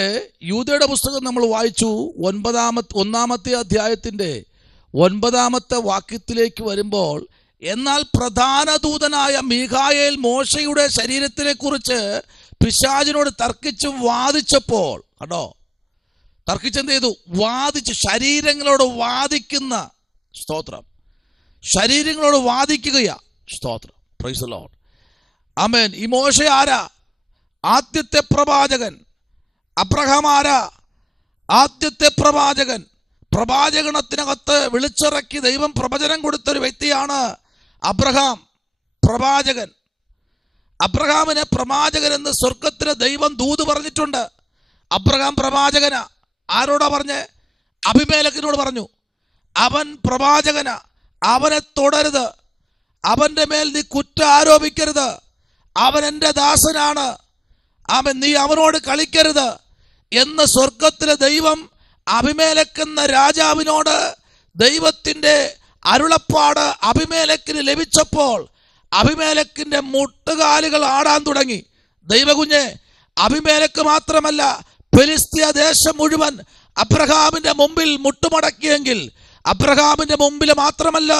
യൂദയുടെ പുസ്തകം നമ്മൾ വായിച്ചു. 1-ാമത്തെ അധ്യായത്തിന്റെ 9-ാമത്തെ വാക്യത്തിലേക്ക് വരുമ്പോൾ, എന്നാൽ പ്രധാന ദൂതനായ മീഖായേൽ മോശയുടെ ശരീരത്തിനെ കുറിച്ച് പിശാചിനോട് തർക്കിച്ച് വാദിച്ചപ്പോൾ, കേട്ടോ, തർക്കിച്ചെന്ത് ചെയ്തു? വാദിച്ചു. ശരീരങ്ങളോട് വാദിക്കുന്ന, സ്തോത്രം, ശരീരങ്ങളോട് വാദിക്കുകയാ. സ്തോത്രം. Praise the lord. ആമേൻ. ഈ മോശ ആരാ? ആദ്യത്തെ പ്രവാചകൻ. അബ്രഹാം ആരാ? ആദ്യത്തെ പ്രവാചകൻ. പ്രവാചകണത്തിനകത്ത് വിളിച്ചിറക്കി ദൈവം പ്രവചനം കൊടുത്തൊരു വ്യക്തിയാണ് അബ്രഹാം, പ്രവാചകൻ. അബ്രഹാമിനെ പ്രവാചകൻ എന്ന് സ്വർഗത്തിന് ദൈവം ദൂത് പറഞ്ഞിട്ടുണ്ട്. അബ്രഹാം പ്രവാചകനാ. ആരോടാ പറഞ്ഞേ? അബിമേലെക്കിനോട് പറഞ്ഞു, അവൻ പ്രവാചകനാ, അവനെ തുടരുത്, അവന്റെ മേൽ നീ കുറ്റം ആരോപിക്കരുത്, അവൻ എൻ്റെ ദാസനാണ്, അവൻ, നീ അവനോട് കളിക്കരുത് എന്ന് സ്വർഗത്തിലെ ദൈവം അബിമേലെക്കെന്ന രാജാവിനോട് ദൈവത്തിന്റെ അരുളപ്പാട് അബിമേലെക്കിന് ലഭിച്ചപ്പോൾ അബിമേലെക്കിന്റെ മുട്ടുകാലുകൾ ആടാൻ തുടങ്ങി. ദൈവകുഞ്ഞെ, അബിമേലെക്ക് മാത്രമല്ല, ഫെലിസ്ത്യ ദേശം മുഴുവൻ അബ്രഹാമിന്റെ മുമ്പിൽ മുട്ടുമടക്കിയെങ്കിൽ, അബ്രഹാമിന്റെ മുമ്പിൽ മാത്രമല്ല,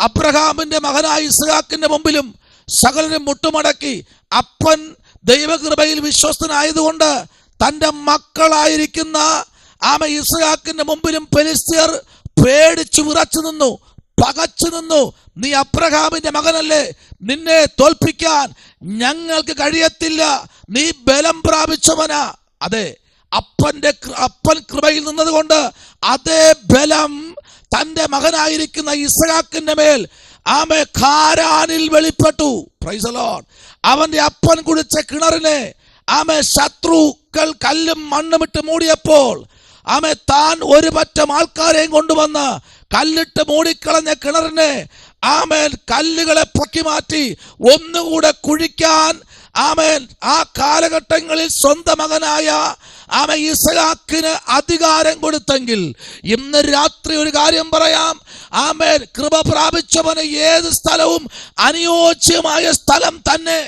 അബ്രഹാമിന്റെ മകനായ ഇസ്ഹാക്കിന്റെ മുമ്പിലും സകലരും മുട്ടുമടക്കി. അപ്പൻ ദൈവകൃപയിൽ വിശ്വസ്തനായതുകൊണ്ട് തൻ്റെ മക്കളായിരിക്കുന്ന ഇസ്ഹാക്കിന്റെ മുമ്പിലും ഫെലിസ്ത്യർ പേടിച്ചു വിറച്ചു നിന്നു, പകച്ചു നിന്നു. നീ അബ്രഹാമിന്റെ മകനല്ലേ, നിന്നെ തോൽപ്പിക്കാൻ ഞങ്ങൾക്ക് കഴിയത്തില്ല, നീ ബലം പ്രാപിച്ചവനാ. അതെ, അപ്പൻ കൃപയിൽ നിന്നതുകൊണ്ട് അതേ ബലം തന്റെ മകനായിരിക്കുന്ന ഇസ്ഹാക്കിന്റെ മേൽ ഖാരാനിൽ വെളിപ്പെട്ടു. Price the Lord. അവന്റെ അപ്പൻ കുടിച്ച കിണറിനെ ശത്രുക്കൾ കല്ലും മണ്ണുമിട്ട് മൂടിയപ്പോൾ താൻ ഒരു പറ്റം ആൾക്കാരെയും കൊണ്ടുവന്ന് കല്ലിട്ട് മൂടിക്കളഞ്ഞ കിണറിനെ കല്ലുകളെ പൊക്കി മാറ്റി ഒന്നുകൂടെ കുഴിക്കാൻ ആ കാലഘട്ടങ്ങളിൽ സ്വന്തം മകനായ ഇസ്ഹാക്കിന് അധികാരം കൊടുത്തെങ്കിൽ, ഇന്ന് രാത്രി ഒരു കാര്യം പറയാം. കൃപ പ്രാപിച്ചവന് ഏത് സ്ഥലവും അനുയോജ്യമായ സ്ഥലം തന്നെ.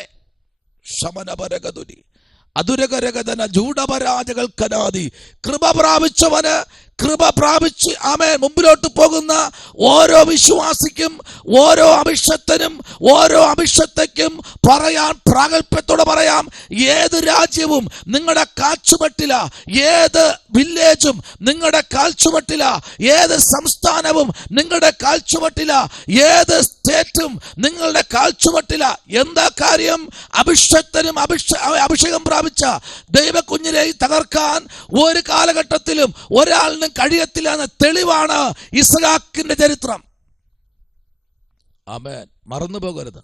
ശമനപരഗതുരി അതുരകരകഥന ജൂഢപരാജകൾക്കനാദി. കൃപ പ്രാപിച്ചവന്, കൃപ പ്രാപിച്ച് മുമ്പിലോട്ട് പോകുന്ന ഓരോ വിശ്വാസിക്കും, ഓരോ അഭിഷക്തയ്ക്കും പറയാൻ, പ്രാഗൽഭ്യത്തോടെ പറയാം, ഏത് രാജ്യവും നിങ്ങളുടെ കാൽച്ചുവട്ടില, ഏത് വില്ലേജും നിങ്ങളുടെ കാൽച്ചുവട്ടില, ഏത് സംസ്ഥാനവും നിങ്ങളുടെ കാൽച്ചുവട്ടില, ഏത് സ്റ്റേറ്റും നിങ്ങളുടെ കാൽച്ചുവട്ടില. എന്താ കാര്യം? അഭിഷക്തനും അഭിഷേകം പ്രാപിച്ച ദൈവകുഞ്ഞിനെ തകർക്കാൻ ഒരു കാലഘട്ടത്തിലും ഒരാളിനും കഴിയത്തില്ല എന്ന തെളിവാണ് ഇസ്ഹാക്കിന്റെ ചരിത്രം. ആമേൻ. മറന്നു പോകരുത്.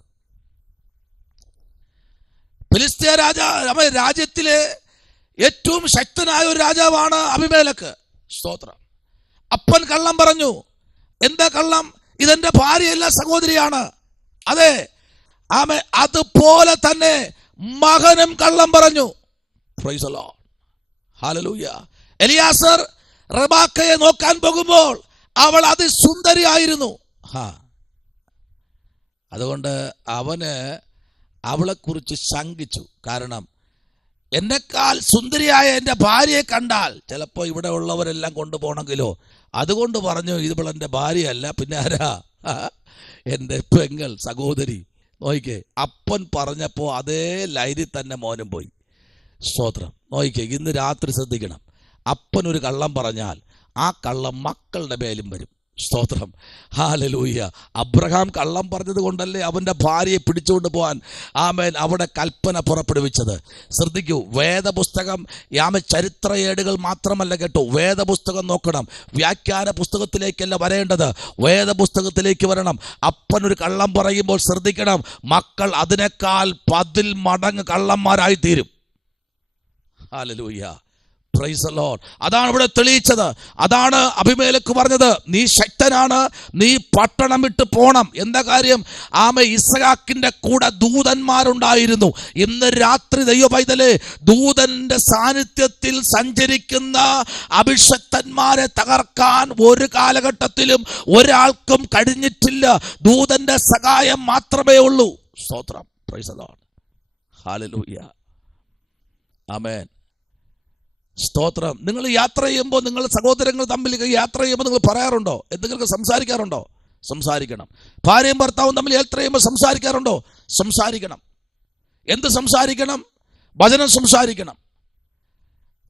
ഫിലിസ്ത്യ രാജ്യത്തിലെ ഏറ്റവും ശക്തനായ ഒരു രാജാവാണ് അബീമേലെക്ക്. സ്തോത്രം. അപ്പൻ കള്ളം പറഞ്ഞു. എന്താ കള്ളം? ഇതെന്റെ ഭാര്യയല്ല, സഹോദരിയാണ്. അതെ, അതുപോലെ തന്നെ മകനും കള്ളം പറഞ്ഞു. Praise the lord. ഹല്ലേലൂയ. എലിയാസർ റബാക്കയെ നോക്കാൻ പോകുമ്പോൾ അവൾ അതിസുന്ദരിയായിരുന്നു. അതുകൊണ്ട് അവന് അവളെക്കുറിച്ച് ശങ്കിച്ചു. കാരണം എന്നെക്കാൾ സുന്ദരിയായ എൻ്റെ ഭാര്യയെ കണ്ടാൽ ചിലപ്പോൾ ഇവിടെ ഉള്ളവരെല്ലാം കൊണ്ടുപോകണമെങ്കിലോ, അതുകൊണ്ട് പറഞ്ഞു ഇവളെൻ്റെ ഭാര്യയല്ല, പിന്നെ ആരാ? എൻ്റെ പെങ്ങൾ, സഹോദരി. നോയിക്കേ, അപ്പൻ പറഞ്ഞപ്പോൾ അതേ ലൈനിൽ തന്നെ മോനും പോയി. സ്തോത്രം. നോയിക്കേ, ഇന്ന് രാത്രി ശ്രദ്ധിക്കണം. അപ്പനൊരു കള്ളം പറഞ്ഞാൽ ആ കള്ളം മക്കളുടെ മേലും വരും. സ്തോത്രം. ഹല്ലേലൂയ. അബ്രഹാം കള്ളം പറഞ്ഞത് കൊണ്ടല്ലേ അവന്റെ ഭാര്യയെ പിടിച്ചുകൊണ്ട് പോകാൻ അവിടെ കൽപ്പന പുറപ്പെടുവിച്ചത്. ശ്രദ്ധിക്കൂ, വേദപുസ്തകം ചരിത്രയേടുകൾ മാത്രമല്ല കേട്ടോ, വേദപുസ്തകം നോക്കണം. വ്യാഖ്യാന പുസ്തകത്തിലേക്കല്ല വരേണ്ടത്, വേദപുസ്തകത്തിലേക്ക് വരണം. അപ്പനൊരു കള്ളം പറയുമ്പോൾ ശ്രദ്ധിക്കണം, മക്കൾ അതിനേക്കാൾ 10 മടങ്ങ് കള്ളന്മാരായി തീരും. ഹല്ലേലൂയ. Price the Lord. അതാണ് ഇവിടെ തെളിയിച്ചത്. അതാണ് അബീമേലെക്ക് പറഞ്ഞത്, നീ ശക്തനാണ്, നീ പട്ടണം വിട്ട് പോണം. എന്താ കാര്യം? ഇസ്ഹാക്കിന്റെ കൂടെ ദൂതന്മാരുണ്ടായിരുന്നു. ഇന്ന് രാത്രി ദൈവ പൈതലേ, ദൂതന്റെ സാന്നിധ്യത്തിൽ സഞ്ചരിക്കുന്ന അഭിഷക്തന്മാരെ തകർക്കാൻ ഒരു കാലഘട്ടത്തിലും ഒരാൾക്കും കഴിഞ്ഞിട്ടില്ല. ദൂതന്റെ സഹായം മാത്രമേ ഉള്ളൂ. സ്തോത്രം. Praise the lord. ഹല്ലേലൂയ. ആമേൻ. സ്തോത്രം. നിങ്ങൾ യാത്ര ചെയ്യുമ്പോൾ, നിങ്ങൾ സഹോദരങ്ങൾ തമ്മിൽ യാത്ര ചെയ്യുമ്പോൾ നിങ്ങൾ പറയാറുണ്ടോ? എന്തെങ്കിലും സംസാരിക്കാറുണ്ടോ? സംസാരിക്കണം. ഭാര്യയും ഭർത്താവും തമ്മിൽ യാത്ര ചെയ്യുമ്പോൾ സംസാരിക്കാറുണ്ടോ? സംസാരിക്കണം. എന്ത് സംസാരിക്കണം? വചനം സംസാരിക്കണം.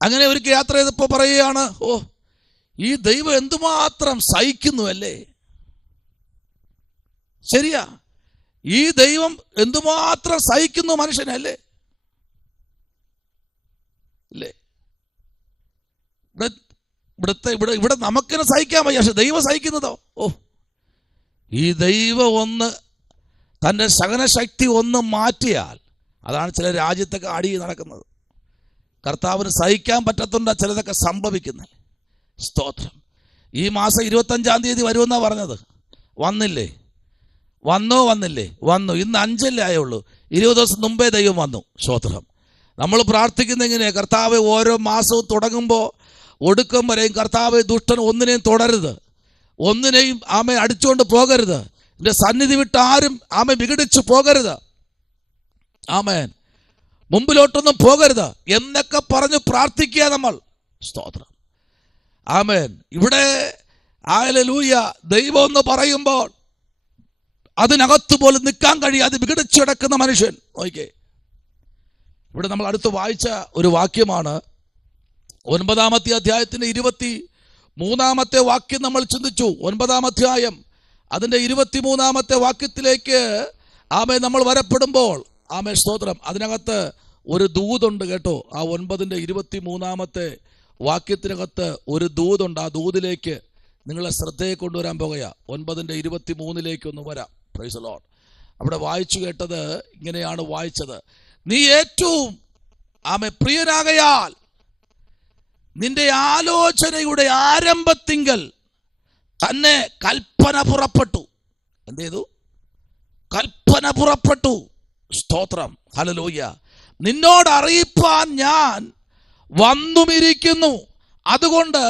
അങ്ങനെ ഒരിക്കൽ യാത്ര ചെയ്തപ്പോൾ പറയുകയാണ്, ഓ, ഈ ദൈവം എന്തുമാത്രം സഹിക്കുന്നു അല്ലേ? ശരിയാ, ഈ ദൈവം എന്തുമാത്രം സഹിക്കുന്നു മനുഷ്യനല്ലേ? ഇല്ലേ? ഇവിടെ നമുക്കിനെ സഹിക്കാൻ വയ്യ, പക്ഷെ ദൈവം സഹിക്കുന്നതോ, ഓ, ഈ ദൈവം ഒന്ന് തൻ്റെ സഹനശക്തി ഒന്ന് മാറ്റിയാൽ, അതാണ് ചില രാജ്യത്തൊക്കെ അടി നടക്കുന്നത്. കർത്താവിന് സഹിക്കാൻ പറ്റത്തുണ്ട് ചിലതൊക്കെ സംഭവിക്കുന്നത്. സ്തോത്രം. ഈ മാസം 25-ാം തീയതി വരുമെന്നാണ് പറഞ്ഞത്. വന്നില്ലേ? വന്നു. ഇന്ന് 5 ആയുള്ളൂ. 20 ദിവസം മുമ്പേ ദൈവം വന്നു. സ്തോത്രം. നമ്മൾ പ്രാർത്ഥിക്കുന്ന എങ്ങനെയാണ്? കർത്താവ് ഓരോ മാസവും തുടങ്ങുമ്പോൾ ഒടുക്കം വരെയും കർത്താവ് ദുഷ്ടൻ ഒന്നിനെയും തുടരുത്, ഒന്നിനെയും അടിച്ചുകൊണ്ട് പോകരുത്, എൻ്റെ സന്നിധി വിട്ട് ആരും വിഘടിച്ചു പോകരുത്, ആമേൻ, മുമ്പിലോട്ടൊന്നും പോകരുത് എന്നൊക്കെ പറഞ്ഞ് പ്രാർത്ഥിക്കുക നമ്മൾ. സ്തോത്രം. ആമേൻ. ഇവിടെ ഹല്ലേലൂയ, ദൈവം എന്ന് പറയുമ്പോൾ അതിനകത്ത് പോലും നിൽക്കാൻ കഴിയാതെ വിഘടിച്ചു കിടക്കുന്ന മനുഷ്യൻ. നോക്കിക്കേ, ഇവിടെ നമ്മൾ അടുത്ത് വായിച്ച ഒരു വാക്യമാണ് 9-ാമത്തെ അധ്യായത്തിന്റെ 23-ാമത്തെ വാക്യം നമ്മൾ ചിന്തിച്ചു. 9-ാം അധ്യായം അതിന്റെ 23-ാമത്തെ വാക്യത്തിലേക്ക് ആമേൻ നമ്മൾ വരപ്പെടുമ്പോൾ, ആമേൻ സ്തോത്രം, അതിനകത്ത് ഒരു ദൂതുണ്ട് കേട്ടോ. ആ 9-ന്റെ 23-ാമത്തെ വാക്യത്തിനകത്ത് ഒരു ദൂതുണ്ട്. ആ ദൂതിലേക്ക് നിങ്ങളെ ശ്രദ്ധയെ കൊണ്ടുവരാൻ പോകുക. 9-ന്റെ 23-ലേക്ക് ഒന്ന് വരാം. Price the lord. അവിടെ വായിച്ചു കേട്ടത് ഇങ്ങനെയാണ് വായിച്ചത്: നീ ഏറ്റവും പ്രിയനാകയാൽ നിന്റെ ആലോചനയുടെ ആരംഭത്തിങ്കൽ തന്നെ കൽപ്പന പുറപ്പെട്ടു. എന്ത് ചെയ്തു? കൽപ്പന പുറപ്പെട്ടു. സ്തോത്രം, ഹല്ലേലൂയ. നിന്നോട് അറിയിപ്പാൻ ഞാൻ വന്നുമിരിക്കുന്നു. അതുകൊണ്ട്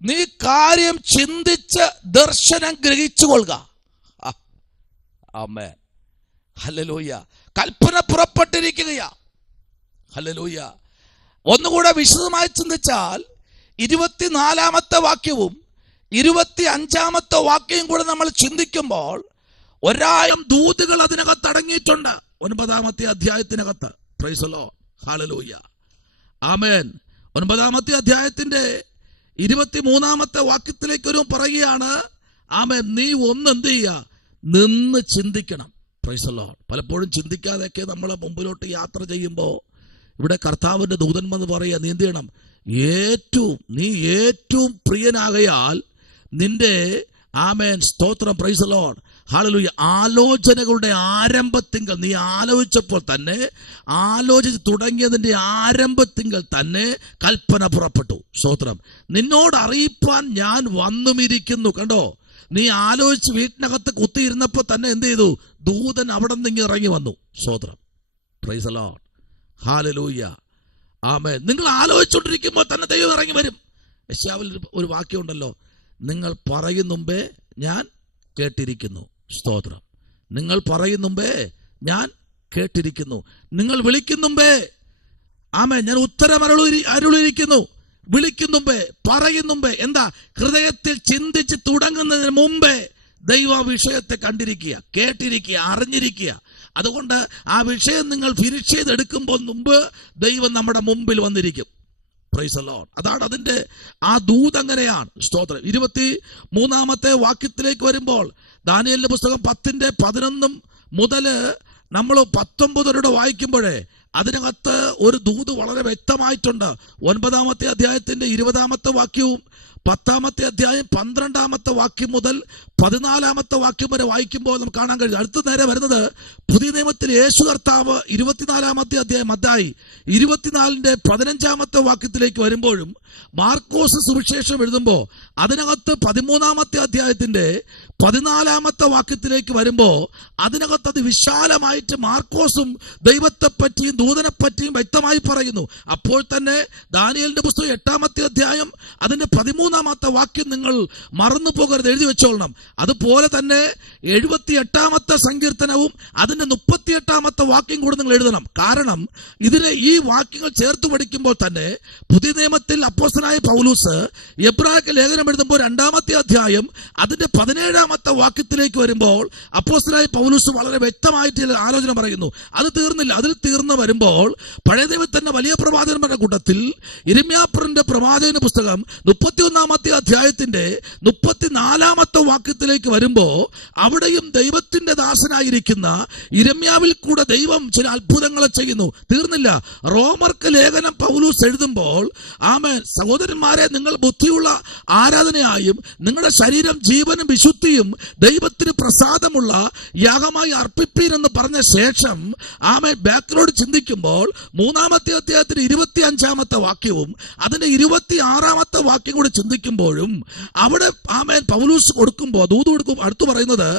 നീ കാര്യം ചിന്തിച്ച് ദർശനം ഗ്രഹിച്ചു കൊള്ളുക. ആമേൻ, ഹല്ലേലൂയ. കൽപ്പന പുറപ്പെട്ടിരിക്കുകയാ. ഹല്ലേലൂയ. ഒന്നുകൂടെ വിശദമായി ചിന്തിച്ചാൽ 24-ാമത്തെ വാക്യവും 25-ാമത്തെ വാക്യവും കൂടെ നമ്മൾ ചിന്തിക്കുമ്പോൾ 1000 ദൂതുകൾ അതിനകത്ത് അടങ്ങിയിട്ടുണ്ട്. 9-ാമത്തെ അധ്യായത്തിനകത്ത്. പ്രൈസ് ദി ലോർഡ്, ഹല്ലേലൂയ, ആമേൻ. 9-ാമത്തെ അധ്യായത്തിന്റെ 23-ാമത്തെ വാക്യത്തിലേക്ക് ഒരു പറയുകയാണ്, ആമേൻ, നീ ഒന്ന് എന്ത് ചെയ്യുക? നിന്ന് ചിന്തിക്കണം. Price the Lord. പലപ്പോഴും ചിന്തിക്കാതെയൊക്കെ നമ്മൾ മുമ്പിലോട്ട് യാത്ര ചെയ്യുമ്പോൾ ഇവിടെ കർത്താവിന്റെ ദൂതന്മാർ പറയുക, നീ എന്ത് ചെയ്യണം? നീ ഏറ്റവും പ്രിയനാകയാൽ നിന്റെ, ആമേൻ സ്തോത്രം, പ്രൈസ് ദി ലോർഡ്, ഹല്ലേലൂയ, ആലോചനകളുടെ ആരംഭത്തിങ്കൽ, നീ ആലോചിച്ചപ്പോൾ തന്നെ, ആലോചിച്ച് തുടങ്ങിയതിന്റെ ആരംഭത്തിങ്കൽ തന്നെ കൽപ്പന പുറപ്പെട്ടു. സ്തോത്രം. നിന്നോട് അറിയിപ്പാൻ ഞാൻ വന്നുമിരിക്കുന്നു. കണ്ടോ? നീ ആലോചിച്ച് വീട്ടിനകത്ത് കുത്തിയിരുന്നപ്പോൾ തന്നെ എന്ത് ചെയ്തു? ദൂതൻ അവിടെ നിന്ന് ഇറങ്ങി വന്നു. സ്തോത്രം, പ്രൈസ് ദി ലോർഡ്, ഹല്ലേലൂയ, ആമേൻ. നിങ്ങൾ ആലോചിച്ചുകൊണ്ടിരിക്കുമ്പോൾ തന്നെ ദൈവം ഇറങ്ങി വരും. യെശയ്യാവിൽ ഒരു വാക്യമുണ്ടല്ലോ, നിങ്ങൾ പറയും മുമ്പേ ഞാൻ കേട്ടിരിക്കുന്നു. സ്തോത്രം. നിങ്ങൾ പറയും മുമ്പേ ഞാൻ കേട്ടിരിക്കുന്നു. നിങ്ങൾ വിളിക്കും മുമ്പേ, ആമേൻ, ഞാൻ ഉത്തരം അരുളിയിരിക്കുന്നു. വിളിക്കും മുമ്പേ, പറയും മുമ്പേ, എന്താ? ഹൃദയത്തിൽ ചിന്തിച്ച് തുടങ്ങുന്നതിന് മുമ്പേ ദൈവ വിഷയത്തെ കണ്ടിരിക്കുക, കേട്ടിരിക്കുക, അറിഞ്ഞിരിക്കുക. അതുകൊണ്ട് ആ വിഷയം നിങ്ങൾ ഫിനിഷ് ചെയ്തെടുക്കുമ്പോൾ മുമ്പ് ദൈവം നമ്മുടെ മുമ്പിൽ വന്നിരിക്കും. Price the Lord. അതാണ് അതിന്റെ ആ ദൂത്. അങ്ങനെയാണ്. സ്തോത്രം. 23-ാമത്തെ വാക്യത്തിലേക്ക് വരുമ്പോൾ ദാനിയേലിന്റെ പുസ്തകം 10-ന്റെ 11 മുതൽ നമ്മൾ 19 വായിക്കുമ്പോഴേ അതിനകത്ത് ഒരു ദൂത് വളരെ വ്യക്തമായിട്ടുണ്ട്. 9-ാമത്തെ അധ്യായത്തിന്റെ 20-ാമത്തെ വാക്യവും 10-ാമത്തെ അധ്യായം 12-ാമത്തെ വാക്യം മുതൽ 14-ാമത്തെ വാക്യം വരെ വായിക്കുമ്പോൾ നമുക്ക് കാണാൻ കഴിയും. അടുത്ത നേരെ വരുന്നത് പുതിയ നിയമത്തിൽ യേശു കർത്താവ് 24-ാമത്തെ അധ്യായം മത്തായി 24-ന്റെ 15-ാമത്തെ വാക്യത്തിലേക്ക് വരുമ്പോഴും മാർക്കോസ് സുവിശേഷം എഴുതുമ്പോൾ അതിനകത്ത് 13-ാമത്തെ അധ്യായത്തിന്റെ 14-ാമത്തെ വാക്യത്തിലേക്ക് വരുമ്പോൾ അതിനകത്ത് അത് വിശാലമായിട്ട് മാർക്കോസും ദൈവത്തെ പറ്റിയും ദൂതനെ പറ്റിയും വ്യക്തമായി പറയുന്നു. അപ്പോൾ തന്നെ ദാനിയേലിന്റെ പുസ്തകം 8-ാമത്തെ അധ്യായം അതിന്റെ 13-ാമത്തെ വാക്യം നിങ്ങൾ മറന്നു പോകരുത്, എഴുതി വെച്ചോളണം. അതുപോലെ തന്നെ 78-ാമത്തെ സങ്കീർത്തനവും അതിന്റെ 38-ാമത്തെ വാക്യം കൂടെ നിങ്ങൾ എഴുതണം. കാരണം ഈ വാക്യങ്ങൾ ചേർത്ത് പഠിക്കുമ്പോൾ തന്നെ പുതിയ നിയമത്തിൽ അപ്പോസ്തലനായ പൗലോസ് എബ്രായർക്ക് ലേഖനം എഴുതുമ്പോൾ 2-ാമത്തെ അധ്യായം അതിന്റെ 17-ാമത്തെ വാക്യത്തിലേക്ക് വരുമ്പോൾ അപ്പോസ്തലനായ പൗലോസ് വളരെ വ്യക്തമായിട്ട് ആലോചന പറയുന്നു. അത് തീർന്നില്ല. അതിൽ തീർന്ന് വരുമ്പോൾ പഴയ നിയമത്തിൽ തന്നെ വലിയ പ്രവാചകന്മാരുടെ കൂട്ടത്തിൽ യിരെമ്യാവിന്റെ പ്രവാചകന്റെ പുസ്തകം 31-ാമത്തെ അധ്യായത്തിന്റെ 34-ാമത്തെ വാക്യത്തിലേക്ക് വരുമ്പോൾ അവിടെയും ദൈവത്തിന്റെ ദാസനായിരിക്കുന്ന യിരെമ്യാവിൽ കൂടെ ദൈവം ചില അത്ഭുതങ്ങളെ ചെയ്യുന്നു. തീർന്നില്ല. റോമർക്ക് ലേഖനം പൗലോസ് എഴുതുമ്പോൾ, ആമേൻ, സഹോദരന്മാരെ, നിങ്ങൾ ബുദ്ധിയുള്ള ആരാധനയായും നിങ്ങളുടെ ശരീരം ജീവനും വിശുദ്ധിയും ദൈവത്തിന് പ്രസാദമുള്ള യാഗമായി അർപ്പിപ്പീൻ എന്ന് പറഞ്ഞ ശേഷം, ആമേൻ, ബാക്കിലോട് ചിന്തിക്കുമ്പോൾ 3-ാമത്തെ അധ്യായത്തിന് 25-ാമത്തെ വാക്യവും അതിന്റെ 26-ാമത്തെ വാക്യം കൂടി ചിന്തിക്കുമ്പോഴും അവിടെ, ആമേൻ, പൗലോസ് ദൂത് കൊടുക്കും. അടുത്ത് പറയുന്നത്,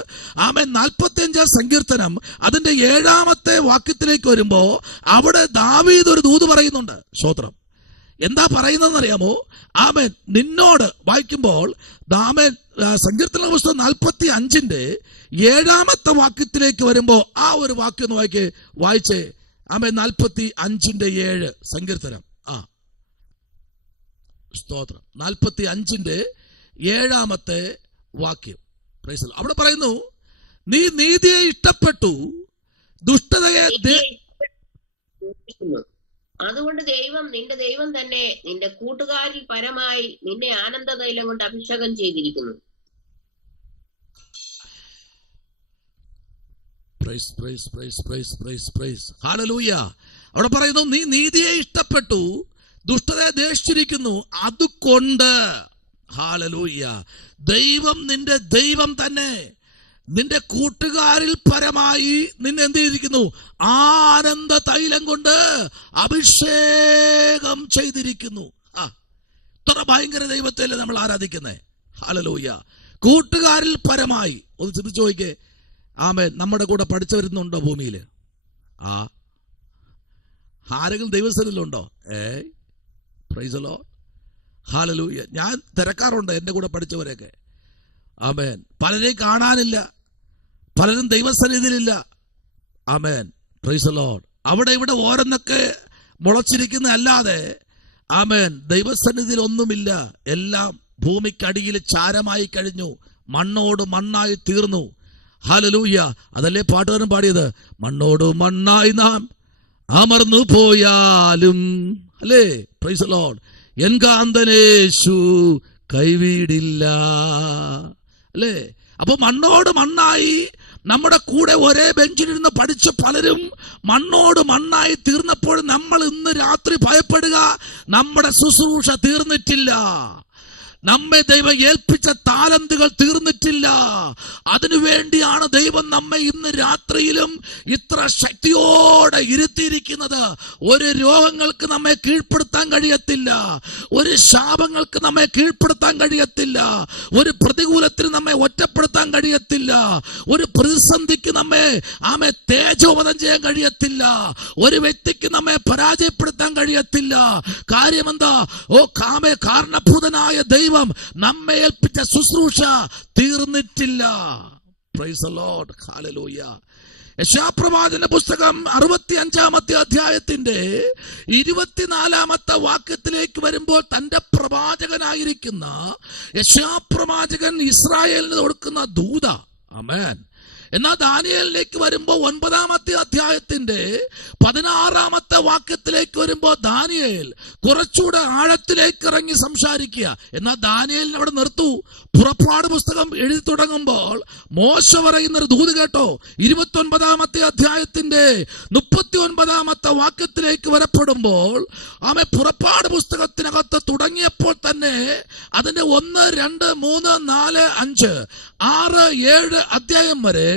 ആമേൻ, 45-ാം സങ്കീർത്തനം അതിന്റെ 7-ാമത്തെ വാക്യത്തിലേക്ക് വരുമ്പോ അവിടെ ദാവീദ് ഒരു ദൂത് പറയുന്നുണ്ട്. സ്തോത്രം. എന്താ പറയുന്നതെന്ന് അറിയാമോ? ആമേൻ, നിന്നോട് വായിക്കുമ്പോൾ, ആമേൻ, സങ്കീർത്തന പുസ്തകം 45-ന്റെ 7-ാമത്തെ വാക്യത്തിലേക്ക് വരുമ്പോ ആ ഒരു വാക്യം ഒന്ന് വായിച്ചേ. ആമേൻ, 45-ന്റെ 7 സങ്കീർത്തനം. സ്തോത്രം. 45-ന്റെ 7-ാമത്തെ വാക്യം. അവിടെ പറയുന്നു, നീ നീതിയെ ഇഷ്ടപ്പെട്ടു, ദുഷ്ടതയെ അതുകൊണ്ട് നിന്റെ ദൈവം തന്നെ നിന്റെ കൂട്ടുകാരിൽ പരമായി നിന്നെ ആനന്ദതൈലം കൊണ്ട് അഭിഷേകം ചെയ്തിരിക്കുന്നു. അവിടെ പറയുന്നു, നീ നീതിയെ ഇഷ്ടപ്പെട്ടു, ദുഷ്ടതയെ ദ്വേഷിച്ചിരിക്കുന്നു. അതുകൊണ്ട് ഹല്ലേലൂയ, ദൈവം നിന്റെ ദൈവം തന്നെ നിന്റെ കൂട്ടുകാരിൽ പരമായി നിന്നെ എന്ത് ചെയ്തിരിക്കുന്നു? ആനന്ദ തൈലം കൊണ്ട് അഭിഷേകം ചെയ്തിരിക്കുന്നു. ഇത്ര ഭയങ്കര ദൈവത്തെയല്ലേ നമ്മൾ ആരാധിക്കുന്നേ? ഹല്ലേലൂയ. കൂട്ടുകാരിൽ പരമായി. ഒന്ന് ചിന്തിച്ചു നോക്കിക്കേ. ആമേൻ. നമ്മുടെ കൂടെ പഠിച്ചു വരുന്നുണ്ടോ ഭൂമിയിൽ? ആരെങ്കിലും ദൈവസ്ഥനിലുണ്ടോ? Praise the lord. ഹല്ലേലൂയ. ഞാൻ തിരക്കാറുണ്ട് എൻ്റെ കൂടെ പഠിച്ചവരെയൊക്കെ. ആമേൻ. പലരെയും കാണാനില്ല, പലരും ദൈവസന്നിധിയിലില്ല. ആമേൻ. Praise the lord. അവിടെ ഇവിടെ ഓരോന്നൊക്കെ മുളച്ചിരിക്കുന്ന അല്ലാതെ ആമേൻ ദൈവസന്നിധിയിൽ ഒന്നുമില്ല. എല്ലാം ഭൂമിക്കടിയിൽ ചാരമായി കഴിഞ്ഞു, മണ്ണോട് മണ്ണായി തീർന്നു. ഹല്ലേലൂയ. അതല്ലേ പാട്ടുകാരൻ പാടിയത്? മണ്ണോട് മണ്ണായി നാം അമർന്നു പോയാലും, അല്ലേ? Price the Lord. എൻ കാന്തനേശു കൈവിടില്ല, അല്ലേ? അപ്പൊ മണ്ണോട് മണ്ണായി നമ്മുടെ കൂടെ ഒരേ ബെഞ്ചിലിരുന്ന് പഠിച്ച പലരും മണ്ണോട് മണ്ണായി തീർന്നപ്പോൾ നമ്മൾ ഇന്ന് രാത്രി ഭയപ്പെടുക, നമ്മുടെ ശുശ്രൂഷ തീർന്നിട്ടില്ല, നമ്മെ ദൈവം ഏൽപ്പിച്ച താലന്തുകൾ തീർന്നിട്ടില്ല. അതിനുവേണ്ടിയാണ് ദൈവം നമ്മെ ഇന്ന് രാത്രിയിലും ഇത്ര ശക്തിയോടെ ഇരുത്തിയിരിക്കുന്നത്. ഒരു രോഗങ്ങൾക്ക് നമ്മെ കീഴ്പ്പെടുത്താൻ കഴിയത്തില്ല, ഒരു ശാപങ്ങൾക്ക് നമ്മെ കീഴ്പ്പെടുത്താൻ കഴിയത്തില്ല, ഒരു പ്രതികൂലത്തിന് നമ്മെ ഒറ്റപ്പെടുത്താൻ കഴിയത്തില്ല, ഒരു പ്രതിസന്ധിക്ക് നമ്മെ തേജോവധം ചെയ്യാൻ കഴിയത്തില്ല, ഒരു വ്യക്തിക്ക് നമ്മെ പരാജയപ്പെടുത്താൻ കഴിയത്തില്ല. കാര്യമെന്താ? കാരണഭൂതനായ ദൈവം നമ്മെ ഏൽപ്പിച്ച ശുശ്രൂഷ തീർന്നിട്ടില്ല. Price the lord. ഹല്ലേലൂയ. യെശയ്യാപ്രവാചകന്റെ പുസ്തകം 65-ാമത്തെ അധ്യായത്തിന്റെ 24-ാമത്തെ വാക്യത്തിലേക്ക് വരുമ്പോൾ തന്റെ പ്രവാചകനായിരിക്കുന്ന യെശയ്യാപ്രവാചകൻ ഇസ്രായേലിന് കൊടുക്കുന്ന ദൂത. ആമേൻ. എന്നാൽ ദാനിയേലിലേക്ക് വരുമ്പോൾ 9-ാമത്തെ അധ്യായത്തിന്റെ 16-ാമത്തെ വാക്യത്തിലേക്ക് വരുമ്പോൾ ദാനിയേൽ കുറച്ചുകൂടെ ആഴത്തിലേക്ക് ഇറങ്ങി സംസാരിക്കുക. എന്നാൽ ദാനിയേലിനെ അവിടെ നിർത്തൂ. പുറപ്പാട് പുസ്തകം എഴുതി തുടങ്ങുമ്പോൾ മോശ പറയുന്നൊരു ദൂത് കേട്ടോ. 29-ാമത്തെ അധ്യായത്തിന്റെ 39-ാമത്തെ വാക്യത്തിലേക്ക് വരപ്പെടുമ്പോൾ പുറപ്പാട് പുസ്തകത്തിനകത്ത് തുടങ്ങിയപ്പോൾ തന്നെ അതിന്റെ 1, 2, 3, 4, 5, 6, 7 അധ്യായം വരെ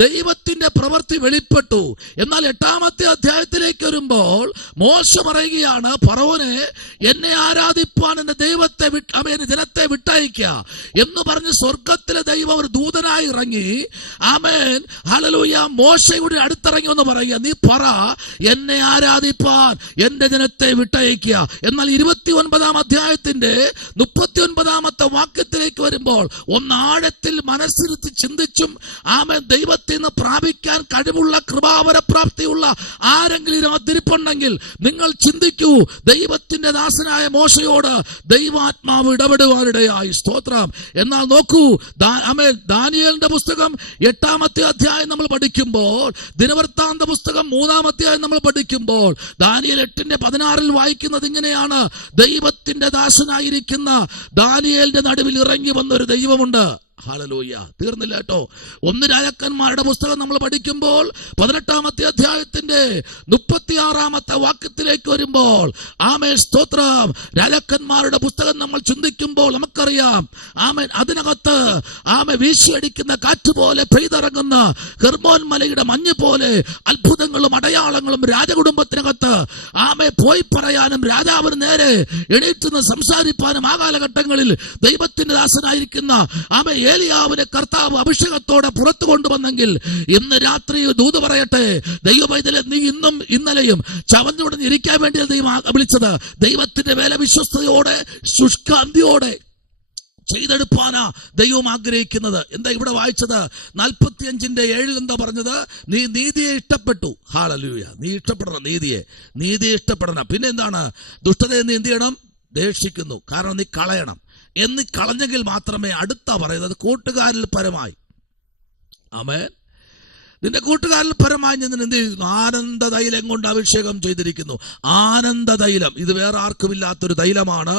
ദൈവത്തിന്റെ പ്രവൃത്തി വെളിപ്പെട്ടു. എന്നാൽ 8-ാമത്തെ അധ്യായത്തിലേക്ക് വരുമ്പോൾ മോശ പറയുകയാണ്, ഫറവോനെ, എന്നെ ആരാധിപ്പാൻ എന്റെ ദൈവത്തെ ജനത്തെ വിട്ടയക്കുക എന്ന് പറഞ്ഞ് സ്വർഗത്തിലെ ദൈവം ഒരു ദൂതനായി ഇറങ്ങി. ആമേൻ. ഹല്ലേലൂയ. മോശയുടെ അടുത്തിറങ്ങി എന്ന് പറയുക, നീ പറ, എന്നെ ആരാധിപ്പാൻ എന്റെ ജനത്തെ വിട്ടയക്കുക. എന്നാൽ 29-ാം അധ്യായത്തിന്റെ 39-ാമത്തെ വാക്യത്തിലേക്ക് വരുമ്പോൾ ഒന്നാഴത്തിൽ മനസ്സിരുത്തി ചിന്തിച്ചും ആമേൻ ദൈവത്തിൽ നിന്ന് പ്രാപിക്കാൻ കഴിവുള്ള കൃപാവര പ്രാപ്തിയുള്ള ആരെങ്കിലും ഇതിരിപ്പുണ്ടെങ്കിൽ നിങ്ങൾ ചിന്തിക്കൂ. ദൈവത്തിന്റെ ദാസനായ മോശയോട് ദൈവാത്മാവ് ഇടപെടുവാനിടയായി. സ്തോത്രം. എന്നാൽ നോക്കൂ, ദാനിയേലിന്റെ പുസ്തകം 8-ാമത്തെ അധ്യായം നമ്മൾ പഠിക്കുമ്പോൾ, ദിനവൃത്താന്ത പുസ്തകം 3-ാം അധ്യായം നമ്മൾ പഠിക്കുമ്പോൾ ദാനിയേൽ 8:16 വായിക്കുന്നത് ഇങ്ങനെയാണ്: ദൈവത്തിന്റെ ദാസനായിരിക്കുന്ന ദാനിയേലിന്റെ നടുവിൽ ഇറങ്ങി വന്നൊരു ദൈവമുണ്ട്. ഹല്ലേലൂയ. തീർന്നില്ല കേട്ടോ. 1 രാജാക്കന്മാരുടെ പുസ്തകം നമ്മൾ പഠിക്കുമ്പോൾ 18-ാമത്തെ അധ്യായത്തിന്റെ 36-ാമത്തെ വാക്യത്തിലേക്ക് വരുമ്പോൾ ആമേൻ, സ്തോത്രം, രാജാക്കന്മാരുടെ പുസ്തകം നമ്മൾ ചിന്തിക്കുമ്പോൾ നമുക്കറിയാം, ആമേൻ, അതിനകത്ത് വീശിയടിക്കുന്ന കാറ്റ് പോലെ പെയ്തിറങ്ങുന്ന ഹെർമോൻ മലയുടെ മഞ്ഞ് പോലെ അത്ഭുതങ്ങളും അടയാളങ്ങളും രാജകുടുംബത്തിനകത്ത് പോയി പറയാനും രാജാവിന് നേരെ എണീറ്റുന്ന സംസാരിപ്പാനും ആ കാലഘട്ടങ്ങളിൽ ദൈവത്തിന്റെ ദാസനായിരിക്കുന്ന ഏലിയാവിനെ കർത്താവ് അഭിഷേകത്തോടെ പുറത്തു കൊണ്ടുവന്നെങ്കിൽ ഇന്ന് രാത്രി ദൂത് പറയട്ടെ, ദൈവവൈദ്യരെ, നീ ഇന്നും ഇന്നലെയും ചവഞ്ഞുടഞ്ഞ് ഇരിക്കാൻ വേണ്ടി ദൈവം വിളിച്ചത് ദൈവത്തിന്റെ വേല വിശ്വസ്തയോടെ ശുഷ്കാന്തിയോടെ ചെയ്തെടുപ്പാനാ ദൈവം ആഗ്രഹിക്കുന്നത്. എന്താ ഇവിടെ വായിച്ചത്? 45:7 എന്താ പറഞ്ഞത്? നീ നീതിയെ ഇഷ്ടപ്പെട്ടു. ഹല്ലേലൂയ. നീ ഇഷ്ടപ്പെടണം നീതിയെ ഇഷ്ടപ്പെടണം. പിന്നെ എന്താണ്? ദുഷ്ടതയെ നീ എന്ത് ചെയ്യണം? ദേഷിക്കുന്നു. കാരണം നീ കളയണം. എന്ന് കളഞ്ഞെങ്കിൽ മാത്രമേ അടുത്ത പറയുന്നത് കൂട്ടുകാരിൽ പരമായി. ആമേൻ. നിന്റെ കൂട്ടുകാരിൽ പരമായി ഞാൻ എന്ത് ചെയ്യുന്നു? ആനന്ദ തൈലം കൊണ്ട് അഭിഷേകം ചെയ്തിരിക്കുന്നു. ആനന്ദ തൈലം ഇത് വേറെ ആർക്കുമില്ലാത്തൊരു തൈലമാണ്.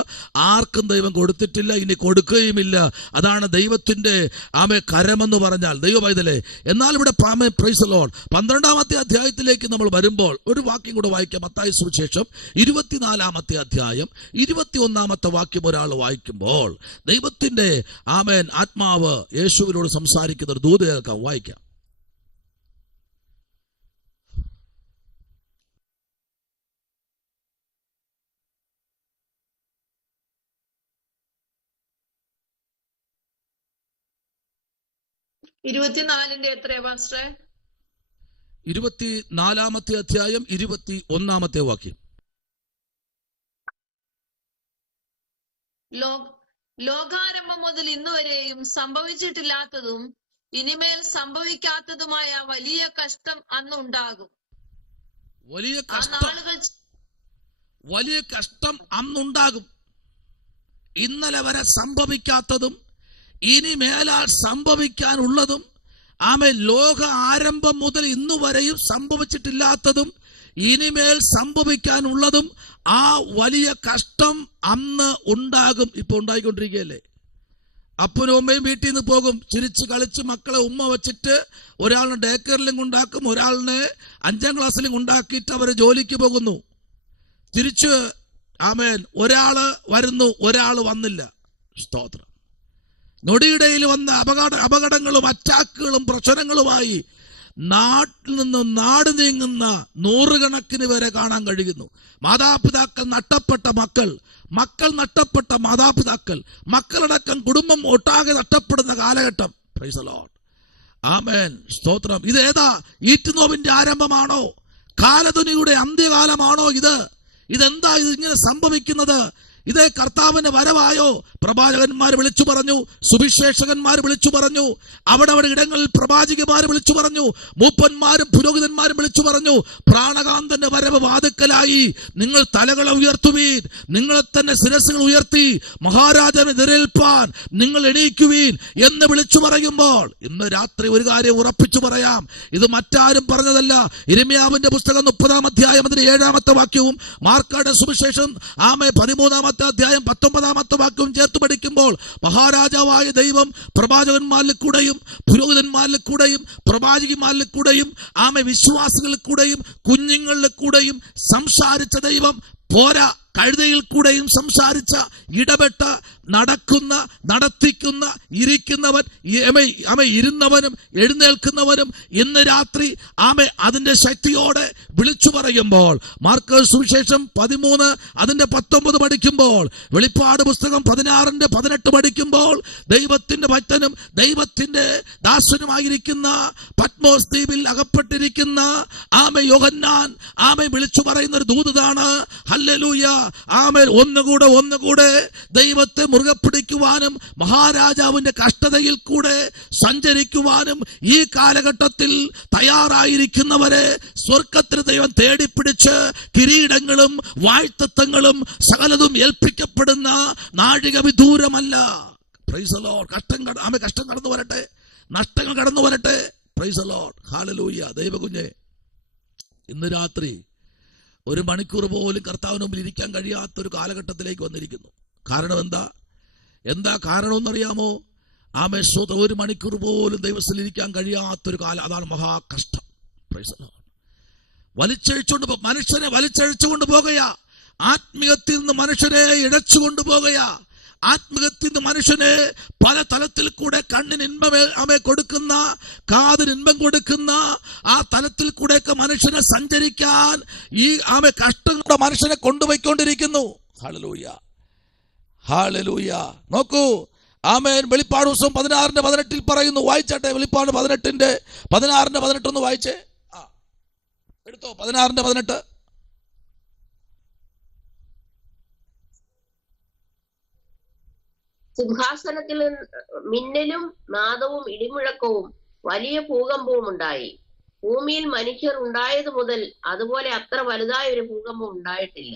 ആർക്കും ദൈവം കൊടുത്തിട്ടില്ല, ഇനി കൊടുക്കുകയുമില്ല. അതാണ് ദൈവത്തിന്റെ കരമെന്ന് പറഞ്ഞാൽ ദൈവ പൈതലേ. എന്നാൽ ഇവിടെ പ്രൈസ് ദി ലോർഡ് 12-ാമത്തെ അധ്യായത്തിലേക്ക് നമ്മൾ വരുമ്പോൾ ഒരു വാക്യം കൂടെ വായിക്കാം. മത്തായി സുവിശേഷം 24-ാമത്തെ അധ്യായം 21-ാമത്തെ വാക്യം ഒരാൾ വായിക്കുമ്പോൾ ദൈവത്തിന്റെ ആത്മാവ് യേശുവിനോട് സംസാരിക്കുന്ന ഒരു ദൂത് കേൾക്കാം. വായിക്കാം. എത്രയാ പാസ്റ്ററെ? 24-ാമത്തെ അധ്യായം 21-ാമത്തെ വാക്യം. ലോകാരംഭം മുതൽ ഇന്നുവരെയും സംഭവിച്ചിട്ടില്ലാത്തതും ഇനിമേൽ സംഭവിക്കാത്തതുമായ വലിയ കഷ്ടം അന്ന് ഉണ്ടാകും. വലിയ കഷ്ടം അന്നുണ്ടാകും. ഇന്നലെ വരെ സംഭവിക്കാത്തതും ഇനി മേലാൽ സംഭവിക്കാനുള്ളതും ലോക ആരംഭം മുതൽ ഇന്നുവരെയും സംഭവിച്ചിട്ടില്ലാത്തതും ഇനിമേൽ സംഭവിക്കാനുള്ളതും ആ വലിയ കഷ്ടം അന്ന് ഉണ്ടാകും. ഇപ്പൊ ഉണ്ടായിക്കൊണ്ടിരിക്കുകയല്ലേ. അപ്പനും അമ്മയും വീട്ടിൽ നിന്ന് പോകും, ചിരിച്ച് കളിച്ച് മക്കളെ ഉമ്മ വെച്ചിട്ട് ഒരാളിനെ ഡേ കെയറിലും കൊണ്ടാക്കും, ഒരാളിനെ 5ാം ക്ലാസ്സിലും കൊണ്ടാക്കിയിട്ട് അവര് ജോലിക്ക് പോകുന്നു. തിരിച്ച് ഒരാള് വരുന്നു, ഒരാള് വന്നില്ല. സ്തോത്രം. നൊടിയിടയിൽ വന്ന അപകടങ്ങളും അറ്റാക്കുകളും പ്രശ്നങ്ങളുമായി നാട്ടിൽ നിന്ന് നാട് നീങ്ങുന്ന നൂറുകണക്കിന് പേരെ കാണാൻ കഴിയുന്നു. മാതാപിതാക്കൾ നഷ്ടപ്പെട്ട മക്കൾ, മക്കൾ നഷ്ടപ്പെട്ട മാതാപിതാക്കൾ, മക്കളടക്കം കുടുംബം ഒട്ടാകെ നഷ്ടപ്പെടുന്ന കാലഘട്ടം. Praise the lord. ആമേൻ. സ്തോത്രം. ഇതേതാ? ഈറ്റുനോവിന്റെ ആരംഭമാണോ? കാലധുനിയുടെ അന്ത്യകാലമാണോ ഇതെന്താ ഇതിങ്ങനെ സംഭവിക്കുന്നത്? ഇതേ കർത്താവിന്റെ വരവായോ? പ്രവാചകന്മാർ വിളിച്ചു പറഞ്ഞു, സുവിശേഷകന്മാർ വിളിച്ചു പറഞ്ഞു, അവിടെ ഇടങ്ങളിൽ പ്രവാചകന്മാർ വിളിച്ചു പറഞ്ഞു, മൂപ്പന്മാരും പുരോഹിതന്മാരും വിളിച്ചു പറഞ്ഞു, പ്രാണകാന്തന്റെ വരവ് വാതുക്കലായി, നിങ്ങൾ തലകളെ ഉയർത്തുവീൻ, നിങ്ങളെ തന്നെ ശിരസ്സുകൾ ഉയർത്തി മഹാരാജാവിനെ എതിരേൽപ്പാൻ നിങ്ങൾ എണീക്കുവീൻ എന്ന് വിളിച്ചു പറയുമ്പോൾ ഇന്ന് രാത്രി ഒരു കാര്യം ഉറപ്പിച്ചു പറയാം, ഇത് മറ്റാരും പറഞ്ഞതല്ല. യിരെമ്യാവിന്റെ പുസ്തകം 30-ാം അധ്യായം 7-ാമത്തെ വാക്യവും മാർക്കോയുടെ സുവിശേഷം 13-ാമത്തെ അധ്യായം 19-ാമത്തെ വാക്യവും ചേർത്ത് പഠിക്കുമ്പോൾ മഹാരാജാവായ ദൈവം പ്രവാചകന്മാരിൽ കൂടെയും പുരോഹിതന്മാരിൽ കൂടെയും പ്രവാചകന്മാരിൽ കൂടെയും വിശ്വാസികളിൽ കൂടെയും കുഞ്ഞുങ്ങളിൽ കൂടെയും സംസാരിച്ച ദൈവം പോരാ, കഴുതയിൽ കൂടെയും സംസാരിച്ച, ഇടപെട്ട, നടക്കുന്ന, നടത്തിക്കുന്ന, ഇരിക്കുന്നവൻ, ഇരുന്നവനും എഴുന്നേൽക്കുന്നവനും ഇന്ന് രാത്രി അതിന്റെ ശക്തിയോടെ വിളിച്ചു പറയുമ്പോൾ മാർക്കോസ് സുവിശേഷം 13 അതിന്റെ 19 പഠിക്കുമ്പോൾ, വെളിപ്പാട് പുസ്തകം 16-18 പഠിക്കുമ്പോൾ ദൈവത്തിന്റെ ഭക്തനും ദൈവത്തിന്റെ ദാസനുമായിരിക്കുന്ന പത്മോസ് ദ്വീപിൽ അകപ്പെട്ടിരിക്കുന്ന യോഹന്നാൻ വിളിച്ചു പറയുന്ന ഒരു ദൂതാണ്. ഹല്ലേലൂയ. ഒന്നുകൂടെ ദൈവത്തെ മുറുകെ പിടിക്കുവാനും മഹാരാജാവിന്റെ കഷ്ടതയിൽ കൂടെ സഞ്ചരിക്കുവാനും ഈ കാലഘട്ടത്തിൽ തയ്യാറായിരിക്കുന്നവരെ സ്വർഗത്തിന് ദൈവം തേടിപ്പിടിച്ച് കിരീടങ്ങളും വാഴ്ത്തത്വങ്ങളും സകലതും ഏൽപ്പിക്കപ്പെടുന്ന നാഴിക വിദൂരമല്ല. Price the Lord. കഷ്ടം കടന്നു വരട്ടെ, നഷ്ടങ്ങൾ കടന്നു വരട്ടെ. Price the lord. ഹല്ലേലൂയ. ദൈവകുഞ്ഞേ, ഇന്ന് രാത്രി 1 മണിക്കൂർ പോലും കർത്താവിന് മുമ്പിൽ ഇരിക്കാൻ കഴിയാത്തൊരു കാലഘട്ടത്തിലേക്ക് വന്നിരിക്കുന്നു. കാരണം എന്താ കാരണം എന്നറിയാമോ? സ്വന്തം 1 മണിക്കൂർ പോലും ദൈവത്തിൽ ഇരിക്കാൻ കഴിയാത്തൊരു കാലം. അതാണ് മഹാകഷ്ടം. മനുഷ്യനെ വലിച്ചഴിച്ചുകൊണ്ട് പോകുകയാ. ആത്മീയത്തിൽ നിന്ന് മനുഷ്യനെ ഇഴച്ചുകൊണ്ട് പോകുകയാ. ആത്മീയത്തിൽ നിന്ന് മനുഷ്യനെ പല തലത്തിൽ കൂടെ കണ്ണിന് ഇൻപം കൊടുക്കുന്ന, കാതിന് ഇൻപം കൊടുക്കുന്ന ആ തലത്തിൽ കൂടെയൊക്കെ മനുഷ്യനെ സഞ്ചരിക്കാൻ ഈ കഷ്ടങ്ങളുടെ മനുഷ്യനെ കൊണ്ടുപോയിക്കൊണ്ടിരിക്കുന്നു. Hallelujah, hallelujah. നോക്കൂ, വെളിപ്പാട് ദിവസം 16-18 പറയുന്നു. വായിച്ചാട്ടെ, വെളിപ്പാട് 16-18 ഒന്ന് വായിച്ചേ. എടുത്തോ, 16-18. സിംഹാസനത്തിൽ മിന്നലും നാദവും ഇടിമുഴക്കവും വലിയ ഭൂകമ്പവും ഉണ്ടായി. ഭൂമിയിൽ മനുഷ്യർ ഉണ്ടായത് മുതൽ അതുപോലെ അത്ര വലുതായ ഒരു ഭൂകമ്പം ഉണ്ടായിട്ടില്ല.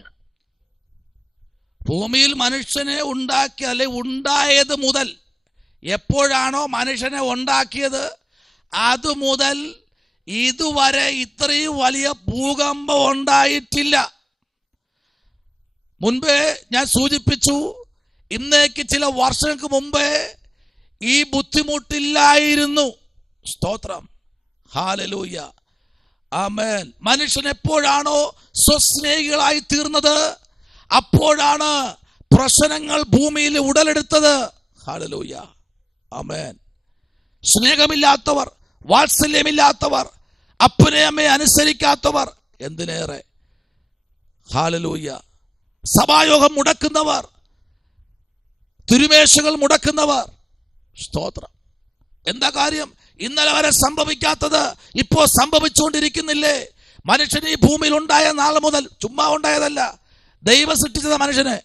ഭൂമിയിൽ മനുഷ്യനെ ഉണ്ടായത് മുതൽ, എപ്പോഴാണോ മനുഷ്യനെ ഉണ്ടാക്കിയത് അത് മുതൽ ഇതുവരെ ഇത്രയും വലിയ ഭൂകമ്പം ഉണ്ടായിട്ടില്ല. മുൻപേ ഞാൻ സൂചിപ്പിച്ചു, ഇന്നേക്ക് ചില വർഷങ്ങൾക്ക് മുമ്പേ ഈ ബുദ്ധിമുട്ടില്ലായിരുന്നു. സ്തോത്രം, ഹല്ലേലൂയ, ആമേൻ. മനുഷ്യൻ എപ്പോഴാണോ സ്വസ്നേഹികളായി തീർന്നത്, അപ്പോഴാണ് പ്രശ്നങ്ങൾ ഭൂമിയിൽ ഉടലെടുത്തത്. ഹല്ലേലൂയ, ആമേൻ. സ്നേഹമില്ലാത്തവർ, വാത്സല്യമില്ലാത്തവർ, അപ്പനെ അമ്മയെ അനുസരിക്കാത്തവർ, എന്തിനേറെ ഹല്ലേലൂയ, സഭായോഗം മുടക്കുന്നവർ, തിരുമേശകൾ മുടക്കുന്നവർ. സ്തോത്രം. എന്താ കാര്യം? ഇന്നലെ വരെ സംഭവിക്കാത്തത് ഇപ്പോൾ സംഭവിച്ചുകൊണ്ടിരിക്കുന്നില്ലേ? മനുഷ്യൻ ഈ ഭൂമിയിൽ ഉണ്ടായ നാൾ മുതൽ ചുമ്മാ ഉണ്ടായതല്ല, ദൈവം സൃഷ്ടിച്ചത് മനുഷ്യനെ.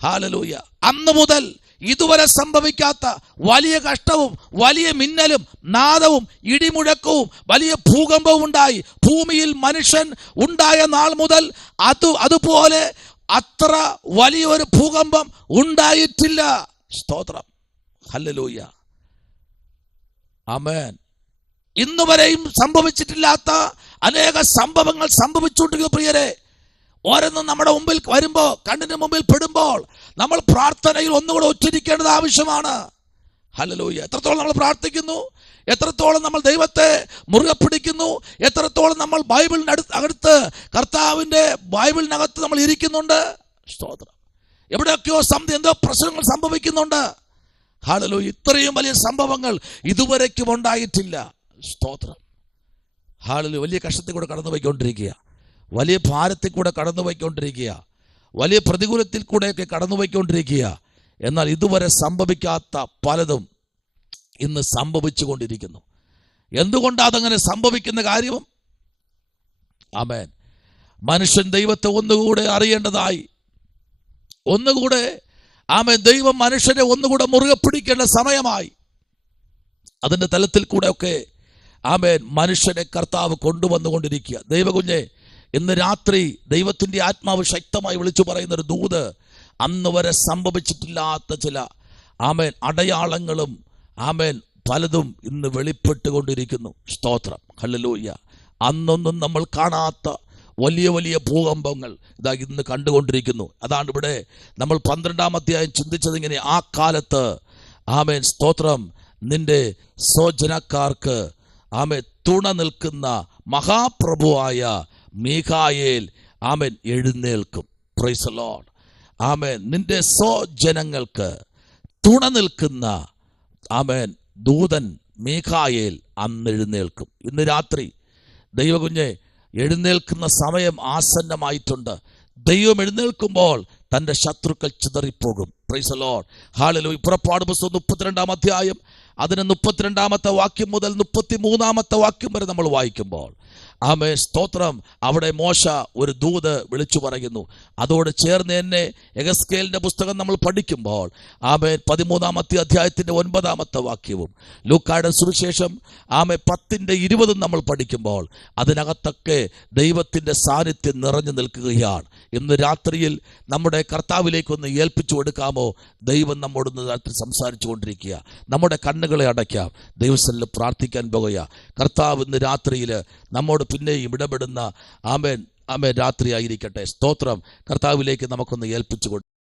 ഹല്ലേലൂയ. അന്ന് മുതൽ ഇതുവരെ സംഭവിക്കാത്ത വലിയ കഷ്ടവും വലിയ മിന്നലും നാദവും ഇടിമുഴക്കവും വലിയ ഭൂകമ്പവും ഉണ്ടായി. ഭൂമിയിൽ മനുഷ്യൻ ഉണ്ടായ നാൾ മുതൽ അതുപോലെ അത്ര വലിയൊരു ഭൂകമ്പം ഉണ്ടായിട്ടില്ല. സ്തോത്രം, ഹല്ലേലൂയ, ആമേൻ. ഇന്നുവരെയും സംഭവിച്ചിട്ടില്ലാത്ത അനേക സംഭവങ്ങൾ സംഭവിച്ചുകൊണ്ടിരിക്കുന്ന പ്രിയരെ, ഓരോന്നും നമ്മുടെ മുമ്പിൽ വരുമ്പോൾ, കണ്ണിന് മുമ്പിൽ പെടുമ്പോൾ നമ്മൾ പ്രാർത്ഥനയിൽ ഒന്നുകൂടെ ഉച്ചരിക്കേണ്ടത് ആവശ്യമാണ്. ഹല്ലേലൂയ. എത്രത്തോളം നമ്മൾ പ്രാർത്ഥിക്കുന്നു, എത്രത്തോളം നമ്മൾ ദൈവത്തെ മുറുകെ പിടിക്കുന്നു, എത്രത്തോളം നമ്മൾ ബൈബിളിന് അടുത്ത് കർത്താവിൻ്റെ ബൈബിളിനകത്ത് നമ്മൾ ഇരിക്കുന്നുണ്ട്. സ്തോത്രം. എവിടെയൊക്കെയോ എന്തോ പ്രശ്നങ്ങൾ സംഭവിക്കുന്നുണ്ട്. ഹല്ലേലൂയ. ഇത്രയും വലിയ സംഭവങ്ങൾ ഇതുവരയ്ക്കും ഉണ്ടായിട്ടില്ല. സ്തോത്രം, ഹല്ലേലൂയ. വലിയ കഷ്ടത്തിൽ കൂടെ കടന്നു പോയിക്കൊണ്ടിരിക്കുക, വലിയ ഭാരത്തിൽ കൂടെ കടന്നു പോയിക്കൊണ്ടിരിക്കുക, വലിയ പ്രതികൂലത്തിൽ കൂടെയൊക്കെ കടന്നു പോയിക്കൊണ്ടിരിക്കുക. എന്നാൽ ഇതുവരെ സംഭവിക്കാത്ത പലതും ഇന്ന് സംഭവിച്ചു കൊണ്ടിരിക്കുന്നു. എന്തുകൊണ്ടാണ് അതങ്ങനെ സംഭവിക്കുന്ന കാര്യം? ആമേൻ. മനുഷ്യൻ ദൈവത്തെ ഒന്നുകൂടെ അറിയേണ്ടതായി, ഒന്നുകൂടെ ആമേൻ, ദൈവം മനുഷ്യനെ ഒന്നുകൂടെ മുറുകെ പിടിക്കേണ്ട സമയമായി. അതിൻ്റെ തലത്തിൽ കൂടെയൊക്കെ ആമേൻ മനുഷ്യനെ കർത്താവ് കൊണ്ടുവന്നുകൊണ്ടിരിക്കുക. ദൈവകുഞ്ഞെ, ഇന്ന് രാത്രി ദൈവത്തിൻ്റെ ആത്മാവ് ശക്തമായി വിളിച്ചു പറയുന്നൊരു ദൂത്, അന്ന് വരെ സംഭവിച്ചിട്ടില്ലാത്ത ചില ആമേൻ അടയാളങ്ങളും ആമേൻ പലതും ഇന്ന് വെളിപ്പെട്ടുകൊണ്ടിരിക്കുന്നു. സ്തോത്രം, ഹല്ലേലൂയ. അന്നൊന്നും നമ്മൾ കാണാത്ത വലിയ വലിയ ഭൂകമ്പങ്ങൾ ഇതാ ഇന്ന് കണ്ടുകൊണ്ടിരിക്കുന്നു. അതാണ് ഇവിടെ നമ്മൾ 12-ാം അധ്യായം ചിന്തിച്ചത് ഇങ്ങനെ: ആ കാലത്ത് ആമേൻ, സ്തോത്രം, നിന്റെ സ്വജനക്കാർക്ക് ആമേൻ തുണ നിൽക്കുന്ന മഹാപ്രഭുവായ മീഖായേൽ ആമേൻ എഴുന്നേൽക്കും. Praise the lord. ആമേൻ. നിന്റെ സ്വജനങ്ങൾക്ക് തുണ നിൽക്കുന്ന ആമേൻ ദൂതൻ മീഖായേൽ അന്ന് എഴുന്നേൽക്കും. ഇന്ന് രാത്രി ദൈവകുഞ്ഞെ, എഴുന്നേൽക്കുന്ന സമയം ആസന്നമായിട്ടുണ്ട്. ദൈവം എഴുന്നേൽക്കുമ്പോൾ തൻ്റെ ശത്രുക്കൾ ചിതറിപ്പോകും. പ്രൈസ് ദി ലോർഡ്, ഹല്ലേലൂയ. പുറപ്പാട് പുസ്തകം 32-ാം അധ്യായം അതിന് 32-ാമത്തെ വാക്യം മുതൽ 33-ാമത്തെ വാക്യം വരെ നമ്മൾ വായിക്കുമ്പോൾ ആമേൻ, സ്തോത്രം, അവിടെ മോശ ഒരു ദൂത് വിളിച്ചു പറയുന്നു. അതോട് ചേർന്ന് തന്നെ യെഹെസ്കേലിന്റെ പുസ്തകം നമ്മൾ പഠിക്കുമ്പോൾ ആമേൻ 13-ാമത്തെ അധ്യായത്തിന്റെ 9-ാമത്തെ വാക്യവും ലൂക്കായുടെ സുവിശേഷം ആമേൻ 10-20 നമ്മൾ പഠിക്കുമ്പോൾ അതിനകത്തൊക്കെ ദൈവത്തിന്റെ സാന്നിധ്യം നിറഞ്ഞു നിൽക്കുകയാണ്. ഇന്ന് രാത്രിയിൽ നമ്മുടെ കർത്താവിലേക്കൊന്ന് ഏൽപ്പിച്ചു കൊടുക്കാമോ? ദൈവം നമ്മോടൊന്ന് രാത്രി സംസാരിച്ചു കൊണ്ടിരിക്കുക. നമ്മുടെ കണ്ണുകളെ അടയ്ക്കാം, ദൈവസന്നിധിയിൽ പ്രാർത്ഥിക്കാൻ പോകുക. കർത്താവ് ഇന്ന് രാത്രിയിൽ നമ്മോട് പിന്നെയും ഇടപെടുന്ന ആമേൻ ആമേൻ രാത്രി ആയിരിക്കട്ടെ. സ്തോത്രം. കർത്താവിലേക്ക് നമുക്കൊന്ന് ഏൽപ്പിച്ചു കൊടുക്കാം.